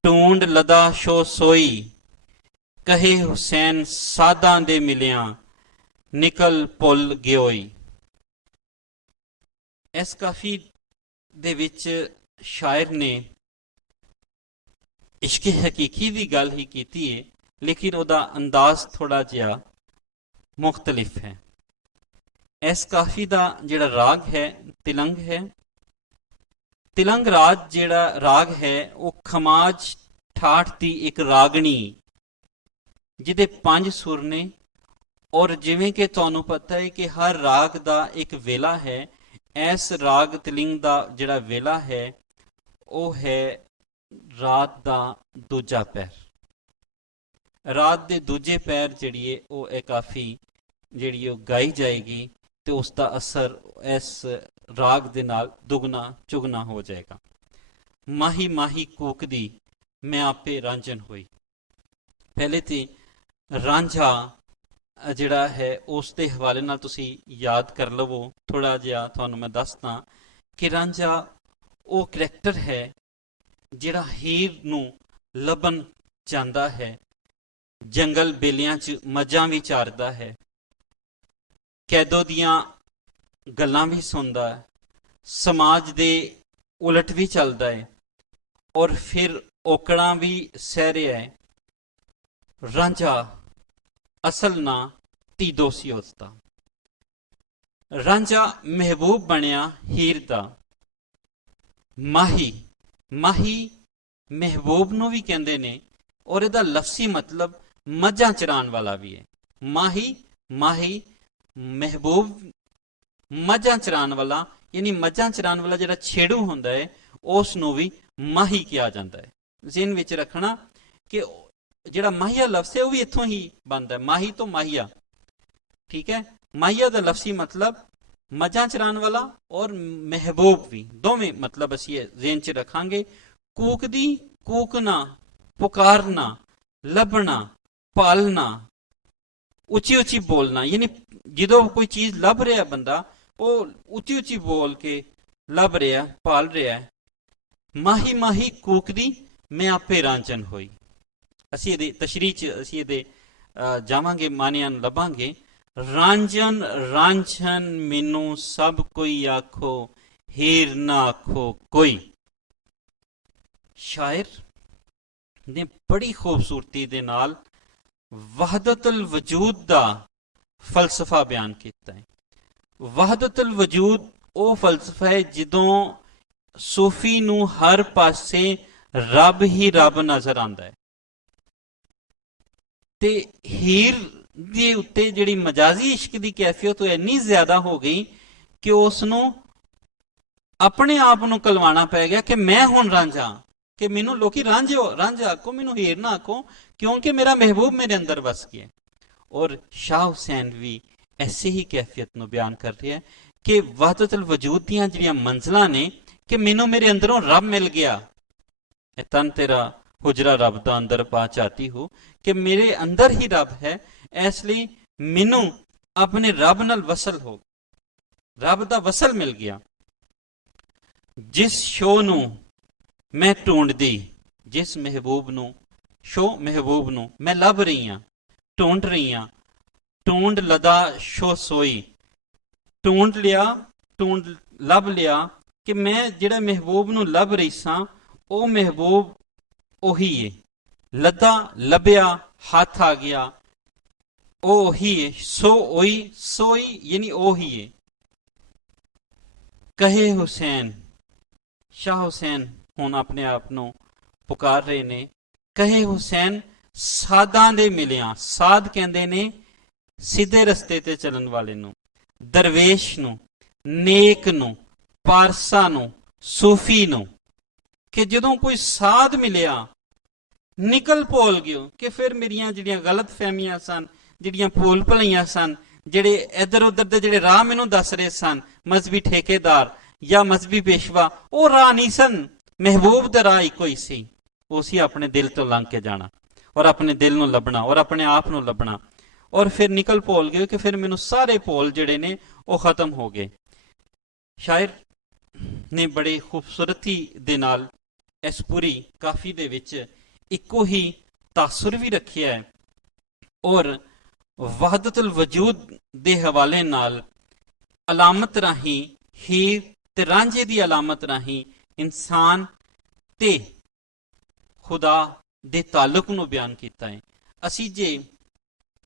ਢੂੰਡ ਲਦਾ ਸ਼ੋ ਸੋਈ। ਕਹੇ ਹੁਸੈਨ ਸਾਧਾਂ ਦੇ ਮਿਲਿਆਂ, ਨਿਕਲ ਭੁੱਲ ਗਿਓਈ। ਇਸ ਕਾਫੀ ਦੇ ਵਿੱਚ ਸ਼ਾਇਰ ਨੇ ਇਸ਼ਕੇ ਹਕੀਕੀ ਦੀ ਗੱਲ ਹੀ ਕੀਤੀ ਹੈ, ਲੇਕਿਨ ਉਹਦਾ ਅੰਦਾਜ਼ ਥੋੜਾ ਜਿਹਾ ਮੁਖਤਲਿਫ ਹੈ। ਇਸ ਕਾਫੀ ਦਾ ਜਿਹੜਾ ਰਾਗ ਹੈ ਤਿਲੰਗ ਹੈ। ਤਿਲੰਗ ਜਿਹੜਾ ਰਾਗ ਹੈ ਉਹ ਖਮਾਜ ਠਾਠ ਦੀ ਇੱਕ ਰਾਗਣੀ ਜਿਹਦੇ 5 ਸੁਰ ਨੇ, ਔਰ ਜਿਵੇਂ ਕਿ ਤੁਹਾਨੂੰ ਪਤਾ ਹੈ ਕਿ ਹਰ ਰਾਗ ਦਾ ਇੱਕ ਵੇਲਾ ਹੈ। ਇਸ ਰਾਗ ਤਿਲੰਗ ਦਾ ਜਿਹੜਾ ਵੇਲਾ ਹੈ ਉਹ ਹੈ ਰਾਤ ਦਾ ਦੂਜਾ ਪਹਿਰ। ਰਾਤ ਦੇ ਦੂਜੇ ਪਹਿਰ ਜਿਹੜੀ ਹੈ ਉਹ ਇਹ ਕਾਫੀ ਜਿਹੜੀ ਉਹ ਗਾਈ ਜਾਏਗੀ ਤੇ ਉਸ ਦਾ ਅਸਰ ਇਸ ਰਾਗ ਦੇ ਨਾਲ ਦੁਗਣਾ ਚੁਗਣਾ ਹੋ ਜਾਏਗਾ। ਮਾਹੀ ਮਾਹੀ ਕੂਕਦੀ ਮੈਂ ਆਪੇ ਰਾਂਝਨ ਹੋਈ। ਪਹਿਲੇ ਤੇ ਰਾਂਝਾ ਜਿਹੜਾ ਹੈ ਉਸ ਦੇ ਹਵਾਲੇ ਨਾਲ ਤੁਸੀਂ ਯਾਦ ਕਰ ਲਵੋ। ਥੋੜਾ ਜਿਹਾ ਤੁਹਾਨੂੰ ਮੈਂ ਦੱਸਦਾ ਕਿ ਰਾਂਝਾ ਉਹ ਕਰੈਕਟਰ ਹੈ ਜਿਹੜਾ ਹੀਰ ਨੂੰ ਲੱਭਣ ਜਾਂਦਾ ਹੈ, ਜੰਗਲ ਬੇਲਿਆਂ 'ਚ ਮੱਝਾਂ ਵੀ ਚਾਰਦਾ ਹੈ, ਕੈਦੋ ਦੀਆਂ ਗੱਲਾਂ ਵੀ ਸੁਣਦਾ ਹੈ, ਸਮਾਜ ਦੇ ਉਲਟ ਵੀ ਚੱਲਦਾ ਹੈ, ਔਰ ਫਿਰ ਔਕੜਾਂ ਵੀ ਸਹਿ ਰਿਹਾ ਹੈ। ਰਾਂਝਾ ਅਸਲ ਨਾਂ ਤੀਦੋ ਸੀ ਉਸਦਾ। ਰਾਂਝਾ ਮਹਿਬੂਬ ਬਣਿਆ ਹੀਰ ਦਾ। ਮਾਹੀ ਮਾਹੀ ਮਹਿਬੂਬ ਨੂੰ ਵੀ ਕਹਿੰਦੇ ਨੇ, ਔਰ ਇਹਦਾ ਲਫ਼ਜ਼ੀ ਮਤਲਬ ਮੱਝਾਂ ਚਰਾਉਣ ਵਾਲਾ ਵੀ ਹੈ। ਮਾਹੀ ਮਾਹੀ ਮਹਿਬੂਬ ਮੱਝਾਂ ਚਰਾਉਣ ਵਾਲਾ, ਯਾਨੀ ਮੱਝਾਂ ਚਰਾਉਣ ਵਾਲਾ ਜਿਹੜਾ ਛੇੜੂ ਹੁੰਦਾ ਹੈ ਉਸ ਨੂੰ ਵੀ ਮਾਹੀ ਕਿਹਾ ਜਾਂਦਾ ਹੈ। ਜ਼ਿਹਨ ਵਿੱਚ ਰੱਖਣਾ ਕਿ ਜਿਹੜਾ ਮਾਹੀਆ ਲਫ਼ਜ਼ ਹੈ ਉਹ ਵੀ ਇੱਥੋਂ ਹੀ ਬਣਦਾ ਹੈ, ਮਾਹੀ ਤੋਂ ਮਾਹੀਆ। ਠੀਕ ਹੈ, ਮਾਹੀਆ ਦਾ ਲਫ਼ਜ਼ੀ ਮਤਲਬ ਮੱਝਾਂ ਚਰਾਉਣ ਵਾਲਾ ਔਰ ਮਹਿਬੂਬ ਵੀ, ਦੋਵੇਂ ਮਤਲਬ ਅਸੀਂ ਜ਼ਿਹਨ 'ਚ ਰੱਖਾਂਗੇ। ਕੂਕਦੀ, ਕੂਕਣਾ, ਪੁਕਾਰਨਾ, ਲੱਭਣਾ, ਪਾਲਣਾ, ਉੱਚੀ ਉੱਚੀ ਬੋਲਣਾ, ਯਾਨੀ ਜਦੋਂ ਕੋਈ ਚੀਜ਼ ਲੱਭ ਰਿਹਾ ਬੰਦਾ ਉਹ ਉੱਚੀ ਉੱਚੀ ਬੋਲ ਕੇ ਲੱਭ ਰਿਹਾ, ਪਾਲ ਰਿਹਾ। ਮਾਹੀ ਮਾਹੀ ਕੂਕਦੀ ਮੈਂ ਆਪੇ ਰਾਂਝਨ ਹੋਈ। ਅਸੀਂ ਇਹਦੇ ਤਸ਼ਰੀਹ 'ਚ ਅਸੀਂ ਇਹਦੇ ਜਾਵਾਂਗੇ, ਮਾਨਿਆਂ ਨੂੰ ਲੱਭਾਂਗੇ। ਰਾਂਝਨ ਰਾਂਝਨ ਮੈਨੂੰ ਸਭ ਕੋਈ ਆਖੋ, ਹੀਰ ਨਾ ਆਖੋ ਕੋਈ। ਸ਼ਾਇਰ ਨੇ ਬੜੀ ਖੂਬਸੂਰਤੀ ਦੇ ਨਾਲ ਵਹਦਤੁਲ ਵਜੂਦ ਦਾ ਫਲਸਫਾ ਬਿਆਨ ਕੀਤਾ ਹੈ। ਵਹਦਤੁਲ ਵਜੂਦ ਉਹ ਫਲਸਫਾ ਹੈ ਜਦੋਂ ਸੂਫੀ ਨੂੰ ਹਰ ਪਾਸੇ ਰੱਬ ਹੀ ਰੱਬ ਨਜ਼ਰ ਆਉਂਦਾ ਹੈ। ਤੇ ਹੀਰ ਦੇ ਉੱਤੇ ਜਿਹੜੀ ਮਜਾਜ਼ੀ ਇਸ਼ਕ ਦੀ ਕੈਫੀਅਤ ਉਹ ਇੰਨੀ ਜ਼ਿਆਦਾ ਹੋ ਗਈ ਕਿ ਉਸ ਨੂੰ ਆਪਣੇ ਆਪ ਨੂੰ ਕਲਵਾਣਾ ਪੈ ਗਿਆ ਕਿ ਮੈਂ ਹੁਣ ਰਾਂਝਾ, ਕਿ ਮੈਨੂੰ ਲੋਕੀ ਰਾਂਝਾ ਆਖੋ, ਮੈਨੂੰ ਹੀਰ ਨਾ ਆਖੋ, ਕਿਉਂਕਿ ਮੇਰਾ ਮਹਿਬੂਬ ਮੇਰੇ ਅੰਦਰ ਵਸ ਗਿਆ। ਔਰ ਸ਼ਾਹ ਹੁਸੈਨ ਵੀ ਐਸੀ ਹੀ ਕੈਫੀਅਤ ਨੂੰ ਬਿਆਨ ਕਰ ਰਿਹਾ ਹੈ ਕਿ ਵਹਦਤੁਲ ਵਜੂਦ ਦੀਆਂ ਜਿਹੜੀਆਂ ਮੰਜ਼ਲਾਂ ਨੇ ਕਿ ਮੈਨੂੰ ਮੇਰੇ ਅੰਦਰੋਂ ਰੱਬ ਮਿਲ ਗਿਆ। ਇਹ ਤਨ ਤੇਰਾ ਹੁਜਰਾ ਰੱਬ ਦਾ ਅੰਦਰ ਪਾ ਚਾਹਤੀ ਹੋ, ਕਿ ਮੇਰੇ ਅੰਦਰ ਹੀ ਰੱਬ ਹੈ, ਇਸ ਲਈ ਮੈਨੂੰ ਆਪਣੇ ਰੱਬ ਨਾਲ ਵਸਲ ਹੋ, ਰੱਬ ਦਾ ਵਸਲ ਮਿਲ ਗਿਆ। ਜਿਸ ਸ਼ੋ ਨੂੰ ਮੈਂ ਢੂੰਡਦੀ, ਜਿਸ ਮਹਿਬੂਬ ਨੂੰ, ਸ਼ੋ ਮਹਿਬੂਬ ਨੂੰ ਮੈਂ ਲੱਭ ਰਹੀ ਹਾਂ, ਢੂੰਡ ਰਹੀ ਹਾਂ, ਢੂੰਡ ਲਦਾ ਸ਼ੋ ਸੋਈ, ਢੂੰਡ ਲਿਆ, ਢੂੰਡ ਲੱਭ ਲਿਆ ਕਿ ਮੈਂ ਜਿਹੜਾ ਮਹਿਬੂਬ ਨੂੰ ਲੱਭ ਰਹੀ ਸਾਂ ਉਹ ਮਹਿਬੂਬ ਉਹੀ ਏ। ਲੱਦਾ ਲੱਭਿਆ, ਹੱਥ ਆ ਗਿਆ, ਉਹ ਉਹੀ ਏ। ਸੋ ਉਹੀ, ਸੋਈ ਯਾਨੀ ਉਹੀ ਏ। ਕਹੇ ਹੁਸੈਨ, ਸ਼ਾਹ ਹੁਸੈਨ ਹੁਣ ਆਪਣੇ ਆਪ ਨੂੰ ਪੁਕਾਰ ਰਹੇ ਨੇ, ਕਹੇ ਹੁਸੈਨ ਸਾਧਾਂ ਦੇ ਮਿਲਿਆ। ਸਾਧ ਕਹਿੰਦੇ ਨੇ ਸਿੱਧੇ ਰਸਤੇ ਤੇ ਚੱਲਣ ਵਾਲੇ ਨੂੰ, ਦਰਵੇਸ਼ ਨੂੰ, ਨੇਕ ਨੂੰ, ਪਾਰਸਾ ਨੂੰ, ਸੂਫੀ ਨੂੰ, ਕਿ ਜਦੋਂ ਕੋਈ ਸਾਧ ਮਿਲਿਆ ਨਿਕਲ ਭੋਲ ਗਿਓ, ਕਿ ਫਿਰ ਮੇਰੀਆਂ ਜਿਹੜੀਆਂ ਗਲਤ ਫਹਿਮੀਆਂ ਸਨ, ਜਿਹੜੀਆਂ ਭੂਲ ਭੁਲਈਆਂ ਸਨ, ਜਿਹੜੇ ਇੱਧਰ ਉੱਧਰ ਦੇ ਜਿਹੜੇ ਰਾਹ ਮੈਨੂੰ ਦੱਸ ਰਹੇ ਸਨ ਮਜ਼ਹਬੀ ਠੇਕੇਦਾਰ ਜਾਂ ਮਜ਼ਹਬੀ ਪੇਸ਼ਵਾ, ਉਹ ਰਾਹ ਨਹੀਂ ਸਨ। ਮਹਿਬੂਬ ਦਾ ਰਾਹ ਇੱਕੋ ਹੀ ਸੀ, ਉਹ ਸੀ ਆਪਣੇ ਦਿਲ ਤੋਂ ਲੰਘ ਕੇ ਜਾਣਾ ਔਰ ਆਪਣੇ ਦਿਲ ਨੂੰ ਲੱਭਣਾ ਔਰ ਆਪਣੇ ਆਪ ਨੂੰ ਲੱਭਣਾ। ਔਰ ਫਿਰ ਨਿਕਲ ਭੋਲ ਗਏ ਕਿ ਫਿਰ ਮੈਨੂੰ ਸਾਰੇ ਭੋਲ ਜਿਹੜੇ ਨੇ ਉਹ ਖਤਮ ਹੋ ਗਏ। ਸ਼ਾਇਰ ਨੇ ਬੜੇ ਖੂਬਸੂਰਤੀ ਦੇ ਨਾਲ ਇਸ ਪੂਰੀ ਕਾਫੀ ਦੇ ਵਿੱਚ ਇੱਕੋ ਹੀ ਤਾਸੁਰ ਵੀ ਰੱਖਿਆ ਹੈ ਔਰ ਵਹਦਤੁਲ ਵਜੂਦ ਦੇ ਹਵਾਲੇ ਨਾਲ ਅਲਾਮਤ ਰਾਹੀਂ, ਹੀਰ ਤੇ ਰਾਂਝੇ ਦੀ ਅਲਾਮਤ ਰਾਹੀਂ ਇਨਸਾਨ ਤੇ ਖੁਦਾ ਦੇ ਤਾਲੁਕ ਨੂੰ ਬਿਆਨ ਕੀਤਾ ਹੈ। ਅਸੀਂ ਜੇ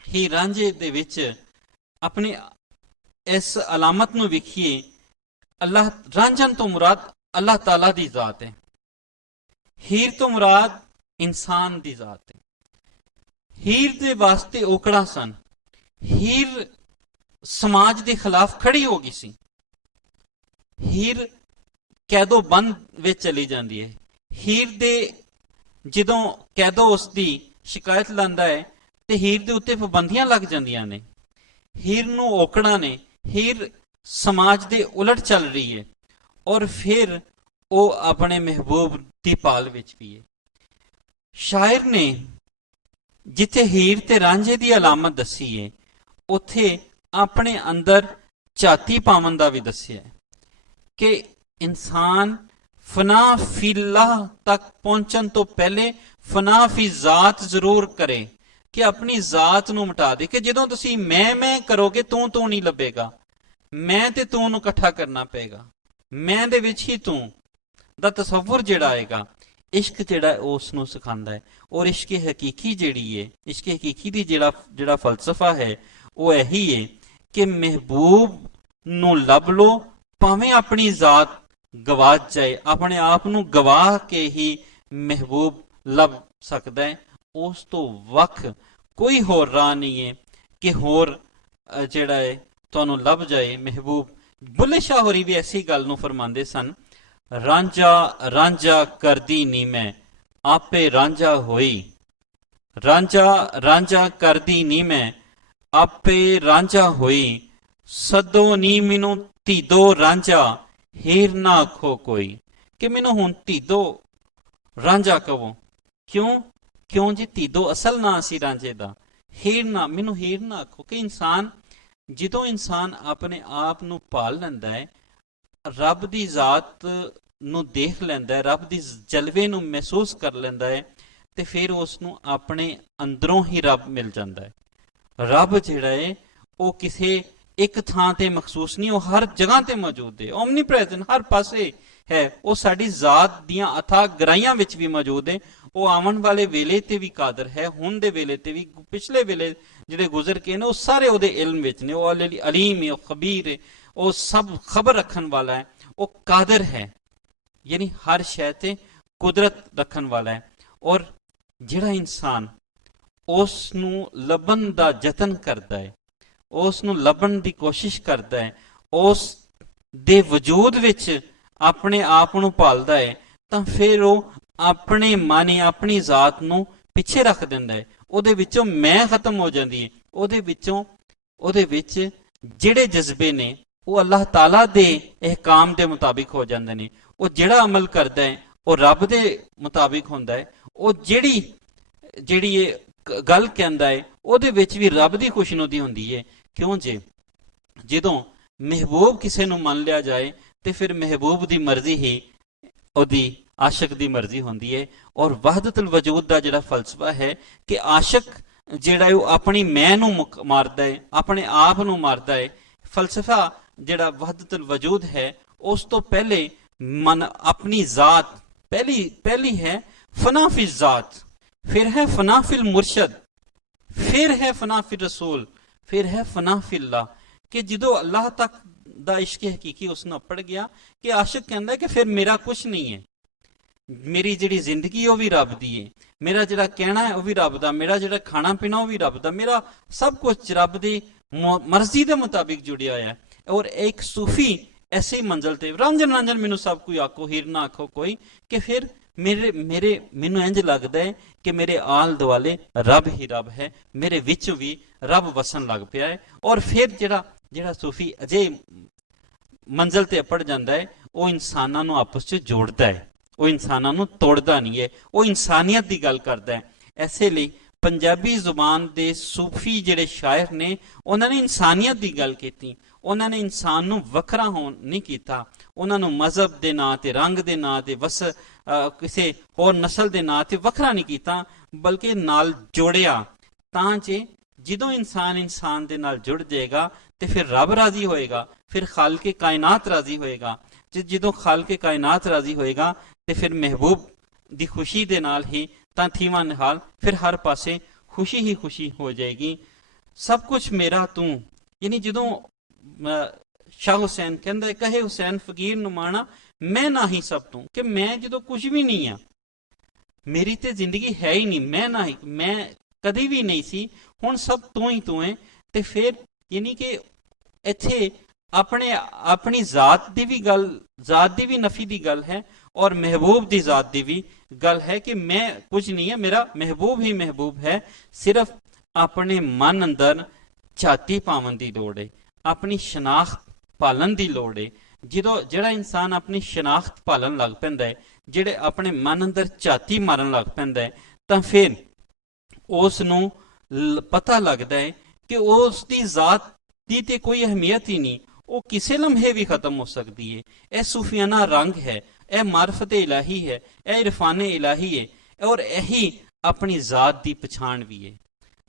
ਹੀਰ ਰਾਂਝੇ ਦੇ ਵਿੱਚ ਆਪਣੀ ਇਸ ਅਲਾਮਤ ਨੂੰ ਵੇਖੀਏ, ਅੱਲਾਹ, ਰਾਂਝਣ ਤੋਂ ਮੁਰਾਦ ਅੱਲਾਹ ਤਾਲਾ ਦੀ ਜ਼ਾਤ ਹੈ, ਹੀਰ ਤੋਂ ਮੁਰਾਦ ਇਨਸਾਨ ਦੀ ਜ਼ਾਤ ਹੈ। ਹੀਰ ਦੇ ਵਾਸਤੇ ਔਕੜਾਂ ਸਨ, ਹੀਰ ਸਮਾਜ ਦੇ ਖਿਲਾਫ ਖੜੀ ਹੋ ਗਈ ਸੀ, ਹੀਰ ਕੈਦੋ ਬੰਦ ਵਿੱਚ ਚਲੀ ਜਾਂਦੀ ਹੈ। ਹੀਰ ਦੇ ਜਦੋਂ ਕੈਦੋ ਉਸ ਦੀ ਸ਼ਿਕਾਇਤ ਲਾਂਦਾ ਹੈ ਤੇ ਹੀਰ ਦੇ ਉੱਤੇ ਪਾਬੰਦੀਆਂ ਲੱਗ ਜਾਂਦੀਆਂ ਨੇ, ਹੀਰ ਨੂੰ ਔਕੜਾਂ ਨੇ, ਹੀਰ ਸਮਾਜ ਦੇ ਉਲਟ ਚੱਲ ਰਹੀ ਹੈ ਔਰ ਫਿਰ ਉਹ ਆਪਣੇ ਮਹਿਬੂਬ ਦੀ ਭਾਲ ਵਿੱਚ ਵੀ ਹੈ। ਸ਼ਾਇਰ ਨੇ ਜਿੱਥੇ ਹੀਰ ਤੇ ਰਾਂਝੇ ਦੀ ਅਲਾਮਤ ਦੱਸੀ ਹੈ, ਉੱਥੇ ਆਪਣੇ ਅੰਦਰ ਝਾਤੀ ਪਾਵਨ ਦਾ ਵੀ ਦੱਸਿਆ ਹੈ ਕਿ ਇਨਸਾਨ ਫਨਾ ਫਿਲਾਹ ਤੱਕ ਪਹੁੰਚਣ ਤੋਂ ਪਹਿਲੇ ਫਨਾ ਫੀ ਜ਼ਾਤ ਜ਼ਰੂਰ ਕਰੇ, ਕਿ ਆਪਣੀ ਜ਼ਾਤ ਨੂੰ ਮਿਟਾ ਦੇ। ਕਿ ਜਦੋਂ ਤੁਸੀਂ ਮੈਂ ਕਰੋਗੇ ਤੂੰ ਨਹੀਂ ਲੱਭੇਗਾ, ਮੈਂ ਤੇ ਤੂੰ ਨੂੰ ਇਕੱਠਾ ਕਰਨਾ ਪਏਗਾ, ਮੈਂ ਦੇ ਵਿੱਚ ਹੀ ਤੂੰ ਦਾ ਤਸੱਵੁਰ ਜਿਹੜਾ ਆਏਗਾ। ਇਸ਼ਕ ਜਿਹੜਾ ਉਸ ਨੂੰ ਸਿਖਾਉਂਦਾ ਹੈ ਔਰ ਇਸ਼ਕ ਹਕੀਕੀ ਜਿਹੜੀ ਹੈ, ਇਸ਼ਕ ਹਕੀਕੀ ਦੀ ਜਿਹੜਾ ਫਲਸਫਾ ਹੈ ਉਹ ਇਹੀ ਹੈ ਕਿ ਮਹਿਬੂਬ ਨੂੰ ਲੱਭ ਲੋ, ਭਾਵੇਂ ਆਪਣੀ ਜ਼ਾਤ ਗਵਾਚ ਜਾਏ, ਆਪਣੇ ਆਪ ਨੂੰ ਗਵਾ ਕੇ ਹੀ ਮਹਿਬੂਬ ਲੱਭ ਸਕਦਾ ਹੈ। ਉਸ ਤੋਂ ਵੱਖ ਕੋਈ ਹੋਰ ਰਾਹ ਨਹੀਂ ਹੈ ਕਿ ਹੋਰ ਜਿਹੜਾ ਹੈ ਤੁਹਾਨੂੰ ਲੱਭ ਜਾਏ ਮਹਿਬੂਬ। ਬੁੱਲੇ ਸ਼ਾਹ ਹੋਰੀ ਵੀ ਐਸੀ ਗੱਲ ਨੂੰ ਫਰਮਾਉਂਦੇ ਸਨ, ਰਾਂਝਾ ਰਾਂਝਾ ਕਰਦੀ ਨੀ ਮੈਂ ਆਪੇ ਰਾਂਝਾ ਹੋਈ, ਰਾਂਝਾ ਰਾਂਝਾ ਕਰਦੀ ਨੀ ਮੈਂ ਆਪੇ ਰਾਂਝਾ ਹੋਈ, ਸਦੋ ਨੀ ਮੈਨੂੰ ਧੀਦੋ ਰਾਂਝਾ ਹੀਰ ਨਾ ਆਖੋ ਕੋਈ। ਕਿ ਮੈਨੂੰ ਹੁਣ ਧੀਦੋ ਰਾਂਝਾ ਕਹੋ, ਕਿਉਂ ਜੀ ਧੀਦੋ ਅਸਲ ਨਾਂ ਸੀ ਰਾਂਝੇ ਦਾ, ਹੀਰ ਨਾ, ਮੈਨੂੰ ਹੀਰ ਨਾ ਆਖੋ। ਕਿ ਇਨਸਾਨ ਜਦੋਂ ਇਨਸਾਨ ਆਪਣੇ ਆਪ ਨੂੰ ਭਾਲ ਲੈਂਦਾ ਹੈ, ਰੱਬ ਦੀ ਜ਼ਾਤ ਨੂੰ ਦੇਖ ਲੈਂਦਾ ਹੈ, ਰੱਬ ਦੀ ਜਲਵੇ ਨੂੰ ਮਹਿਸੂਸ ਕਰ ਲੈਂਦਾ ਹੈ, ਤੇ ਫਿਰ ਉਸ ਨੂੰ ਆਪਣੇ ਅੰਦਰੋਂ ਹੀ ਰੱਬ ਮਿਲ ਜਾਂਦਾ ਹੈ। ਰੱਬ ਜਿਹੜਾ ਹੈ ਉਹ ਕਿਸੇ ਇੱਕ ਥਾਂ ਤੇ ਮਖਸੂਸ ਨਹੀਂ, ਉਹ ਹਰ ਜਗ੍ਹਾ ਤੇ ਮੌਜੂਦ ਹੈ, ਓਮਨੀ ਪ੍ਰੈਜ਼ੈਂਟ, ਹਰ ਪਾਸੇ ਹੈ ਉਹ ਸਾਡੀ ਜ਼ਾਤ ਦੀਆਂ ਅਥਾਹ ਗਹਿਰਾਈਆਂ ਵਿੱਚ ਵੀ ਮੌਜੂਦ ਹੈ। ਉਹ ਆਉਣ ਵਾਲੇ ਵੇਲੇ ਤੇ ਵੀ ਕਾਦਰ ਹੈ, ਹੁਣ ਦੇ ਵੇਲੇ ਤੇ ਵੀ, ਪਿਛਲੇ ਵੇਲੇ ਜਿਹੜੇ ਗੁਜ਼ਰ ਕੇ ਨੇ ਉਹ ਸਾਰੇ ਉਹਦੇ ਇਲਮ ਵਿੱਚ ਨੇ। ਉਹ ਅਲੀਮ ਹੈ, ਉਹ ਖਬੀਰ ਹੈ, ਉਹ ਸਭ ਖਬਰ ਰੱਖਣ ਵਾਲਾ ਹੈ, ਉਹ ਕਾਦਰ ਹੈ, ਯਾਨੀ ਹਰ ਸ਼ੈ ਤੇ ਕੁਦਰਤ ਰੱਖਣ ਵਾਲਾ ਹੈ। ਔਰ ਜਿਹੜਾ ਇਨਸਾਨ ਉਸ ਨੂੰ ਲੱਭਣ ਦਾ ਯਤਨ ਕਰਦਾ ਹੈ, ਉਸ ਨੂੰ ਲੱਭਣ ਦੀ ਕੋਸ਼ਿਸ਼ ਕਰਦਾ ਹੈ, ਉਸ ਦੇ ਵਜੂਦ ਵਿੱਚ ਆਪਣੇ ਆਪ ਨੂੰ ਭਾਲਦਾ ਹੈ, ਤਾਂ ਫਿਰ ਉਹ ਆਪਣੇ ਮਨ, ਆਪਣੀ ਜ਼ਾਤ ਨੂੰ ਪਿੱਛੇ ਰੱਖ ਦਿੰਦਾ ਹੈ। ਉਹਦੇ ਵਿੱਚੋਂ ਮੈਂ ਖਤਮ ਹੋ ਜਾਂਦੀ ਹੈ। ਉਹਦੇ ਵਿੱਚ ਜਿਹੜੇ ਜਜ਼ਬੇ ਨੇ ਉਹ ਅੱਲਾਹ ਤਾਲਾ ਦੇ ਅਹਿਕਾਮ ਦੇ ਮੁਤਾਬਿਕ ਹੋ ਜਾਂਦੇ ਨੇ। ਉਹ ਜਿਹੜਾ ਅਮਲ ਕਰਦਾ ਹੈ ਉਹ ਰੱਬ ਦੇ ਮੁਤਾਬਿਕ ਹੁੰਦਾ ਹੈ। ਉਹ ਜਿਹੜੀ ਇਹ ਗੱਲ ਕਹਿੰਦਾ ਹੈ ਉਹਦੇ ਵਿੱਚ ਵੀ ਰੱਬ ਦੀ ਖੁਸ਼ਨੁਦੀ ਹੁੰਦੀ ਹੈ। ਕਿਉਂ ਜੇ ਜਦੋਂ ਮਹਿਬੂਬ ਕਿਸੇ ਨੂੰ ਮੰਨ ਲਿਆ ਜਾਏ ਤੇ ਫਿਰ ਮਹਿਬੂਬ ਦੀ ਮਰਜ਼ੀ ਹੀ ਉਹਦੀ ਆਸ਼ਿਕ ਦੀ ਮਰਜ਼ੀ ਹੁੰਦੀ ਹੈ। ਔਰ ਵਹਦਤੁਲ ਵਜੂਦ ਦਾ ਜਿਹੜਾ ਫਲਸਫਾ ਹੈ ਕਿ ਆਸ਼ਿਕ ਜਿਹੜਾ ਉਹ ਆਪਣੀ ਮੈਂ ਨੂੰ ਮਾਰਦਾ ਹੈ, ਆਪਣੇ ਆਪ ਨੂੰ ਮਾਰਦਾ ਹੈ। ਫਲਸਫਾ ਜਿਹੜਾ ਵਹਦਤੁਲ ਵਜੂਦ ਹੈ ਉਸ ਤੋਂ ਪਹਿਲੇ ਮਨ ਆਪਣੀ ਜ਼ਾਤ ਪਹਿਲੀ ਹੈ ਫਨਾ ਫਿ ਜ਼ਾਤ, ਫਿਰ ਹੈ ਫਨਾ ਫਿਲ ਮੁਰਸ਼ਦ, ਫਿਰ ਹੈ ਫਨਾ ਫਿ ਰਸੂਲ, ਫਿਰ ਹੈ ਫਨਾ ਫਿल्लाह। ਕਿ ਜਦੋਂ ਅੱਲਾਹ ਤੱਕ ਦਾ ਇਸ਼ਕ ਹਕੀਕੀ ਉਸ ਨੂੰ ਅਪੜ ਗਿਆ ਕਿ ਆਸ਼ਿਕ ਕਹਿੰਦਾ ਕਿ ਫਿਰ ਮੇਰਾ ਕੁਝ ਨਹੀਂ ਹੈ, ਮੇਰੀ ਜਿਹੜੀ ਜ਼ਿੰਦਗੀ ਉਹ ਵੀ ਰੱਬ ਦੀ ਹੈ, ਮੇਰਾ ਜਿਹੜਾ ਕਹਿਣਾ ਹੈ ਉਹ ਵੀ ਰੱਬ ਦਾ, ਮੇਰਾ ਜਿਹੜਾ ਖਾਣਾ ਪੀਣਾ ਉਹ ਵੀ ਰੱਬ ਦਾ, ਮੇਰਾ ਸਭ ਕੁਝ ਰੱਬ ਦੀ ਮਰਜ਼ੀ ਦੇ ਮੁਤਾबिक ਜੁੜਿਆ ਹੋਇਆ ਹੈ। ਔਰ ਇੱਕ ਸੂਫੀ ਐਸੇ ਹੀ ਮੰਜ਼ਲ ਤੇ ਰੰਜਨ ਮੈਨੂੰ ਸਭ ਕੋਈ ਆਖੋ, ਹੀਰ ਨਾ ਆਖੋ ਕੋਈ, ਕਿ ਫਿਰ ਮੈਨੂੰ ਇੰਜ ਲੱਗਦਾ ਹੈ ਕਿ ਮੇਰੇ ਆਲ ਦੁਆਲੇ ਰੱਬ ਹੀ ਰੱਬ ਹੈ, ਮੇਰੇ ਵਿੱਚ ਵੀ ਰੱਬ ਵਸਣ ਲੱਗ ਪਿਆ ਹੈ। ਔਰ ਫਿਰ ਜਿਹੜਾ ਸੂਫੀ ਅਜੇ ਮੰਜ਼ਲ ਤੇ ਅਪੜ ਜਾਂਦਾ ਹੈ ਉਹ ਇਨਸਾਨਾਂ ਨੂੰ ਆਪਸ 'ਚ ਜੋੜਦਾ ਹੈ, ਉਹ ਇਨਸਾਨਾਂ ਨੂੰ ਤੋੜਦਾ ਨਹੀਂ ਹੈ, ਉਹ ਇਨਸਾਨੀਅਤ ਦੀ ਗੱਲ ਕਰਦਾ ਹੈ। ਐਸੇ ਲਈ ਪੰਜਾਬੀ ਜ਼ੁਬਾਨ ਦੇ ਸੂਫੀ ਜਿਹੜੇ ਸ਼ਾਇਰ ਨੇ ਉਹਨਾਂ ਨੇ ਇਨਸਾਨੀਅਤ ਦੀ ਗੱਲ ਕੀਤੀ। ਉਹਨਾਂ ਨੇ ਇਨਸਾਨ ਨੂੰ ਵੱਖਰਾ ਹੋਣ ਨਹੀਂ ਕੀਤਾ, ਉਹਨਾਂ ਨੂੰ ਮਜ਼ਹਬ ਦੇ ਨਾਂ ਤੇ, ਰੰਗ ਦੇ ਨਾਂ ਤੇ, ਕਿਸੇ ਹੋਰ ਨਸਲ ਦੇ ਨਾਂ ਤੇ ਵੱਖਰਾ ਨਹੀਂ ਕੀਤਾ, ਬਲਕਿ ਨਾਲ ਜੋੜਿਆ, ਤਾਂ ਜੇ ਜਦੋਂ ਇਨਸਾਨ ਦੇ ਨਾਲ ਜੁੜ ਜਾਏਗਾ ਤੇ ਫਿਰ ਰੱਬ ਰਾਜ਼ੀ ਹੋਏਗਾ, ਫਿਰ ਖਾਲਕੇ ਕਾਇਨਾਤ ਰਾਜ਼ੀ ਹੋਏਗਾ। ਜਦੋਂ ਖਾਲਕੇ ਕਾਇਨਾਤ ਰਾਜ਼ੀ ਹੋਏਗਾ ਤੇ ਫਿਰ ਮਹਿਬੂਬ ਦੀ ਖੁਸ਼ੀ ਦੇ ਨਾਲ ਹੀ ਤਾਂ ਥੀਵਾਂ ਨਿਹਾਲ, ਫਿਰ ਹਰ ਪਾਸੇ ਖੁਸ਼ੀ ਹੀ ਖੁਸ਼ੀ ਹੋ ਜਾਏਗੀ। ਸਭ ਕੁਝ ਮੇਰਾ ਤੂੰ, ਯਾਨੀ ਜਦੋਂ ਸ਼ਾਹ ਹੁਸੈਨ ਕਹਿੰਦਾ ਕਹੇ ਹੁਸੈਨ ਫਕੀਰ ਨੂੰ ਮਾਣਾ ਮੈਂ ਨਾ ਹੀ ਸਭ ਤੋਂ, ਕਿ ਮੈਂ ਜਦੋਂ ਕੁਝ ਵੀ ਨਹੀਂ ਆ, ਮੇਰੀ ਤੇ ਜ਼ਿੰਦਗੀ ਹੈ ਹੀ ਨਹੀਂ, ਮੈਂ ਕਦੀ ਵੀ ਨਹੀਂ ਸੀ, ਹੁਣ ਸਭ ਤੂੰ ਹੀ ਤੂੰ ਹੈ। ਤੇ ਫਿਰ ਯਾਨੀ ਕਿ ਇੱਥੇ ਆਪਣੀ ਜ਼ਾਤ ਦੀ ਵੀ ਨਫੀ ਦੀ ਗੱਲ ਹੈ ਔਰ ਮਹਿਬੂਬ ਦੀ ਜ਼ਾਤ ਦੀ ਵੀ ਗੱਲ ਹੈ ਕਿ ਮੈਂ ਕੁਝ ਨਹੀਂ ਹੈ, ਮੇਰਾ ਮਹਿਬੂਬ ਹੀ ਮਹਿਬੂਬ ਹੈ। ਸਿਰਫ ਆਪਣੇ ਮਨ ਅੰਦਰ ਝਾਤੀ ਪਾਵਨ ਦੀ ਲੋੜ ਹੈ, ਆਪਣੀ ਸ਼ਨਾਖਤ ਪਾਲਣ ਦੀ ਲੋੜ ਹੈ। ਜਿਹੜਾ ਇਨਸਾਨ ਆਪਣੀ ਸ਼ਨਾਖਤ ਪਾਲਣ ਲੱਗ ਪੈਂਦਾ ਹੈ, ਜਿਹੜੇ ਆਪਣੇ ਮਨ ਅੰਦਰ ਝਾਤੀ ਮਾਰਨ ਲੱਗ ਪੈਂਦਾ ਹੈ, ਤਾਂ ਫਿਰ ਉਸ ਨੂੰ ਪਤਾ ਲੱਗਦਾ ਹੈ ਕਿ ਉਸ ਦੀ ਜ਼ਾਤ ਦੀ ਤੇ ਕੋਈ ਅਹਿਮੀਅਤ ਹੀ ਨਹੀਂ, ਉਹ ਕਿਸੇ ਲਮਹੇ ਵੀ ਖਤਮ ਹੋ ਸਕਦੀ ਹੈ। ਇਹ ਸੂਫੀਆਨਾ ਰੰਗ ਹੈ, ਇਹ ਮਾਰਫਤ ਇਲਾਹੀ ਹੈ, ਇਹ ਇਰਫਾਨ ਇਲਾਹੀ ਹੈ। ਔਰ ਇਹੀ ਆਪਣੀ ਜ਼ਾਤ ਦੀ ਪਛਾਣ ਵੀ ਹੈ।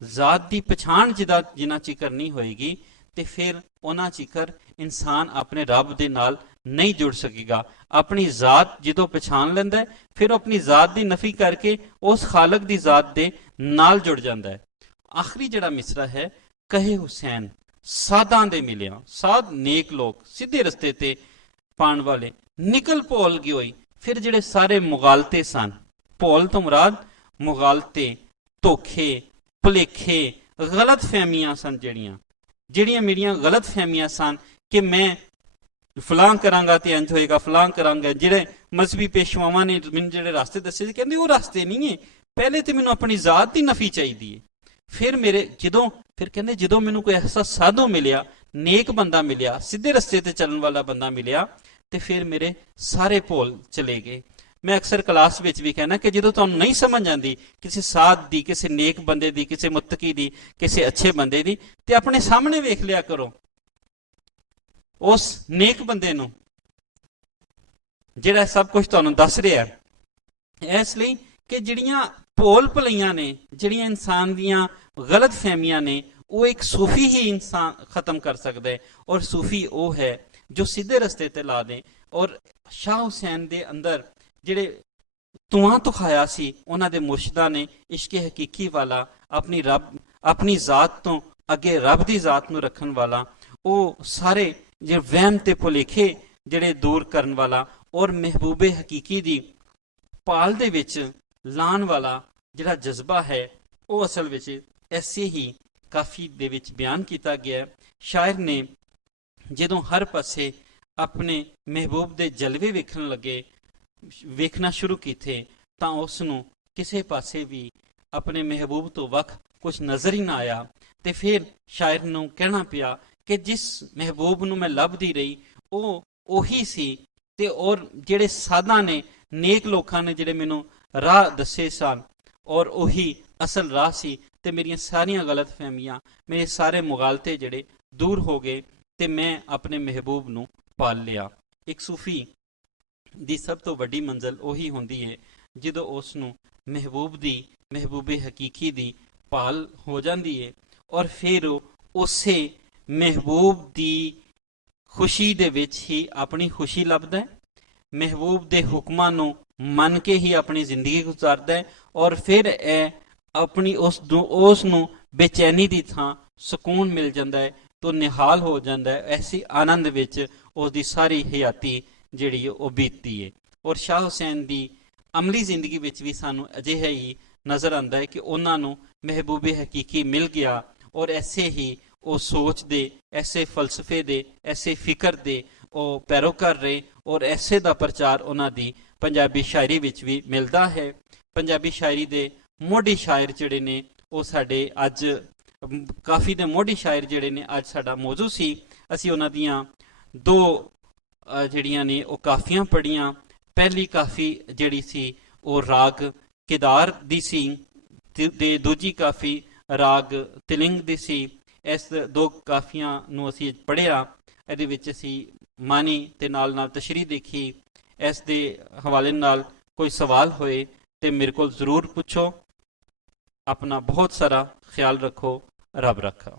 ਜ਼ਾਤ ਦੀ ਪਛਾਣ ਜਿਨ੍ਹਾਂ ਚਿਕਰ ਨਹੀਂ ਹੋਏਗੀ ਤੇ ਫਿਰ ਉਹਨਾਂ ਚਿਕਰ ਇਨਸਾਨ ਆਪਣੇ ਰੱਬ ਦੇ ਨਾਲ ਨਹੀਂ ਜੁੜ ਸਕੇਗਾ। ਆਪਣੀ ਜ਼ਾਤ ਜਦੋਂ ਪਛਾਣ ਲੈਂਦਾ ਫਿਰ ਆਪਣੀ ਜ਼ਾਤ ਦੀ ਨਫੀ ਕਰਕੇ ਉਸ ਖਾਲਕ ਦੀ ਜ਼ਾਤ ਦੇ ਨਾਲ ਜੁੜ ਜਾਂਦਾ ਹੈ। ਆਖਰੀ ਜਿਹੜਾ ਮਿਸਰਾ ਹੈ, ਕਹੇ ਹੁਸੈਨ ਸਾਧਾਂ ਦੇ ਮਿਲਿਆ, ਸਾਧ ਨੇਕ ਲੋਕ ਸਿੱਧੇ ਰਸਤੇ ਤੇ ਪਾਣ ਵਾਲੇ ਨਿਕਲ ਭੋਲ ਗਈ ਹੋਈ। ਫਿਰ ਜਿਹੜੇ ਸਾਰੇ ਮੁਗਾਲਤੇ ਸਨ, ਭੋਲ ਤੋਂ ਮੁਰਾਦ ਮੁਗਾਲਤੇ, ਧੋਖੇ, ਭੁਲੇਖੇ, ਗਲਤ ਫਹਿਮੀਆਂ ਸਨ, ਜਿਹੜੀਆਂ ਮੇਰੀਆਂ ਗਲਤ ਫਹਿਮੀਆਂ ਸਨ ਕਿ ਮੈਂ ਫਲਾਂ ਕਰਾਂਗਾ ਤੇ ਇੰਜ ਹੋਏਗਾ, ਫਲਾਂ ਕਰਾਂਗਾ। ਜਿਹੜੇ ਮਜ਼ਹਬੀ ਪੇਸ਼ਵਾਵਾਂ ਨੇ ਮੈਨੂੰ ਜਿਹੜੇ ਰਸਤੇ ਦੱਸੇ ਸੀ, ਕਹਿੰਦੇ ਉਹ ਰਸਤੇ ਨਹੀਂ ਹੈ, ਪਹਿਲੇ ਤੇ ਮੈਨੂੰ ਆਪਣੀ ਜ਼ਾਤ ਦੀ ਨਫੀ ਚਾਹੀਦੀ ਹੈ। ਫਿਰ ਕਹਿੰਦੇ ਜਦੋਂ ਮੈਨੂੰ ਕੋਈ ਐਸਾ ਸਾਧੂ ਮਿਲਿਆ, ਨੇਕ ਬੰਦਾ ਮਿਲਿਆ, ਸਿੱਧੇ ਰਸਤੇ ਤੇ ਚੱਲਣ ਵਾਲਾ ਬੰਦਾ ਮਿਲਿਆ, ਤੇ ਫਿਰ ਮੇਰੇ ਸਾਰੇ ਭੋਲ ਚਲੇ ਗਏ। ਮੈਂ ਅਕਸਰ ਕਲਾਸ ਵਿੱਚ ਵੀ ਕਹਿਣਾ ਕਿ ਜਦੋਂ ਤੁਹਾਨੂੰ ਨਹੀਂ ਸਮਝ ਆਉਂਦੀ ਕਿਸੇ ਸਾਧ ਦੀ, ਕਿਸੇ ਨੇਕ ਬੰਦੇ ਦੀ, ਕਿਸੇ ਮੁੱਤਕੀ ਦੀ, ਕਿਸੇ ਅੱਛੇ ਬੰਦੇ ਦੀ, ਤੇ ਆਪਣੇ ਸਾਹਮਣੇ ਵੇਖ ਲਿਆ ਕਰੋ ਉਸ ਨੇਕ ਬੰਦੇ ਨੂੰ ਜਿਹੜਾ ਸਭ ਕੁਝ ਤੁਹਾਨੂੰ ਦੱਸ ਰਿਹਾ। ਇਸ ਲਈ ਕਿ ਜਿਹੜੀਆਂ ਭੋਲ ਭੁਲਈਆਂ ਨੇ, ਜਿਹੜੀਆਂ ਇਨਸਾਨ ਦੀਆਂ ਗਲਤ ਫਹਿਮੀਆਂ ਨੇ, ਉਹ ਇੱਕ ਸੂਫੀ ਹੀ ਇਨਸਾਨ ਖਤਮ ਕਰ ਸਕਦਾ ਹੈ। ਔਰ ਸੂਫੀ ਉਹ ਹੈ ਜੋ ਸਿੱਧੇ ਰਸਤੇ ਤੇ ਲਾ ਦੇ। ਔਰ ਸ਼ਾਹ ਹੁਸੈਨ ਦੇ ਅੰਦਰ ਜਿਹੜੇ ਧੂਆਂ ਤੁਖਾਇਆ ਸੀ ਉਹਨਾਂ ਦੇ ਮੁਰਸ਼ਿਦਾਂ ਨੇ ਇਸ਼ਕੇ ਹਕੀਕੀ ਵਾਲਾ, ਆਪਣੀ ਜ਼ਾਤ ਤੋਂ ਅੱਗੇ ਰੱਬ ਦੀ ਜ਼ਾਤ ਨੂੰ ਰੱਖਣ ਵਾਲਾ, ਉਹ ਸਾਰੇ ਜਿਹੜੇ ਵਹਿਮ ਤੇ ਭੁਲੇਖੇ ਜਿਹੜੇ ਦੂਰ ਕਰਨ ਵਾਲਾ, ਔਰ ਮਹਿਬੂਬੇ ਹਕੀਕੀ ਦੀ ਭਾਲ ਦੇ ਵਿੱਚ ਲਾਣ ਵਾਲਾ ਜਿਹੜਾ ਜਜ਼ਬਾ ਹੈ ਉਹ ਅਸਲ ਵਿੱਚ ਐਸੇ ਹੀ ਕਾਫੀ ਦੇ ਵਿੱਚ ਬਿਆਨ ਕੀਤਾ ਗਿਆ। ਸ਼ਾਇਰ ਨੇ ਜਦੋਂ ਹਰ ਪਾਸੇ ਆਪਣੇ ਮਹਿਬੂਬ ਦੇ ਜਲਵੇ ਵੇਖਣਾ ਸ਼ੁਰੂ ਕੀਤੇ ਤਾਂ ਉਸ ਨੂੰ ਕਿਸੇ ਪਾਸੇ ਵੀ ਆਪਣੇ ਮਹਿਬੂਬ ਤੋਂ ਵੱਖ ਕੁਝ ਨਜ਼ਰ ਹੀ ਨਾ ਆਇਆ। ਤੇ ਫਿਰ ਸ਼ਾਇਰ ਨੂੰ ਕਹਿਣਾ ਪਿਆ ਕਿ ਜਿਸ ਮਹਿਬੂਬ ਨੂੰ ਮੈਂ ਲੱਭਦੀ ਰਹੀ ਉਹ ਉਹੀ ਸੀ, ਤੇ ਔਰ ਜਿਹੜੇ ਸਾਧਾਂ ਨੇ, ਨੇਕ ਲੋਕਾਂ ਨੇ ਜਿਹੜੇ ਮੈਨੂੰ ਰਾਹ ਦੱਸੇ ਸਨ, ਔਰ ਉਹੀ ਅਸਲ ਰਾਹ ਸੀ। ਤੇ ਮੇਰੀਆਂ ਸਾਰੀਆਂ ਗਲਤ ਫਹਿਮੀਆਂ, ਮੇਰੇ ਸਾਰੇ ਮੁਗਾਲਤੇ ਜਿਹੜੇ ਦੂਰ ਹੋ ਗਏ ਤੇ ਮੈਂ ਆਪਣੇ ਮਹਿਬੂਬ ਨੂੰ ਪਾਲ ਲਿਆ। ਇੱਕ ਸੂਫੀ ਦੀ ਸਭ ਤੋਂ ਵੱਡੀ ਮੰਜ਼ਿਲ ਉਹੀ ਹੁੰਦੀ ਹੈ ਜਦੋਂ ਉਸ ਨੂੰ ਮਹਿਬੂਬੇ ਹਕੀਕੀ ਦੀ ਭਾਲ ਹੋ ਜਾਂਦੀ ਹੈ, ਔਰ ਫਿਰ ਉਹ ਉਸੇ ਮਹਿਬੂਬ ਦੀ ਖੁਸ਼ੀ ਦੇ ਵਿੱਚ ਹੀ ਆਪਣੀ ਖੁਸ਼ੀ ਲੱਭਦਾ ਹੈ, ਮਹਿਬੂਬ ਦੇ ਹੁਕਮਾਂ ਨੂੰ ਮੰਨ ਕੇ ਹੀ ਆਪਣੀ ਜ਼ਿੰਦਗੀ ਗੁਜ਼ਾਰਦਾ ਹੈ, ਔਰ ਫਿਰ ਇਹ ਆਪਣੀ ਉਸ ਨੂੰ ਬੇਚੈਨੀ ਦੀ ਥਾਂ ਸਕੂਨ ਮਿਲ ਜਾਂਦਾ ਹੈ, ਤੋਂ ਨਿਹਾਲ ਹੋ ਜਾਂਦਾ ਹੈ। ਐਸੀ ਆਨੰਦ ਵਿੱਚ ਉਸ ਦੀ ਸਾਰੀ ਹਯਾਤੀ ਜਿਹੜੀ ਉਹ ਬੀਤਦੀ ਹੈ। ਔਰ ਸ਼ਾਹ ਹੁਸੈਨ ਦੀ ਅਮਲੀ ਜ਼ਿੰਦਗੀ ਵਿੱਚ ਵੀ ਸਾਨੂੰ ਅਜਿਹਾ ਹੀ ਨਜ਼ਰ ਆਉਂਦਾ ਹੈ ਕਿ ਉਹਨਾਂ ਨੂੰ ਮਹਿਬੂਬੇ ਹਕੀਕੀ ਮਿਲ ਗਿਆ, ਔਰ ਐਸੇ ਹੀ ਉਹ ਸੋਚ ਦੇ, ਐਸੇ ਫਲਸਫੇ ਦੇ, ਐਸੇ ਫਿਕਰ ਦੇ ਉਹ ਪੈਰੋਕਾਰ ਰਹੇ, ਔਰ ਐਸੇ ਦਾ ਪ੍ਰਚਾਰ ਉਹਨਾਂ ਦੀ ਪੰਜਾਬੀ ਸ਼ਾਇਰੀ ਵਿੱਚ ਵੀ ਮਿਲਦਾ ਹੈ। ਪੰਜਾਬੀ ਸ਼ਾਇਰੀ ਦੇ ਮੋਢੀ ਸ਼ਾਇਰ ਜਿਹੜੇ ਨੇ ਉਹ ਸਾਡੇ ਅੱਜ ਕਾਫੀ ਦੇ ਮੋਢੀ ਸ਼ਾਇਰ ਜਿਹੜੇ ਨੇ ਅੱਜ ਸਾਡਾ ਮੌਜੂ ਸੀ। ਅਸੀਂ ਉਹਨਾਂ ਦੀਆਂ ਦੋ ਜਿਹੜੀਆਂ ਨੇ ਉਹ ਕਾਫੀਆਂ ਪੜ੍ਹੀਆਂ। ਪਹਿਲੀ ਕਾਫੀ ਜਿਹੜੀ ਸੀ ਉਹ ਰਾਗ ਕੇਦਾਰ ਦੀ ਸੀ ਤੇ ਦੂਜੀ ਕਾਫੀ ਰਾਗ ਤਿਲਿੰਗ ਦੀ ਸੀ। ਇਸ ਦੋ ਕਾਫੀਆਂ ਨੂੰ ਅਸੀਂ ਪੜ੍ਹਿਆ, ਇਹਦੇ ਵਿੱਚ ਅਸੀਂ ਮਾਨੀ ਤੇ ਨਾਲ ਨਾਲ ਤਸ਼ਰੀਹ ਦੇਖੀ। ਇਸ ਦੇ ਹਵਾਲੇ ਨਾਲ ਕੋਈ ਸਵਾਲ ਹੋਏ ਤੇ ਮੇਰੇ ਕੋਲ ਜ਼ਰੂਰ ਪੁੱਛੋ। ਆਪਣਾ ਬਹੁਤ ਸਾਰਾ ਖਿਆਲ ਰੱਖੋ। ਰੱਬ ਰੱਖਾ।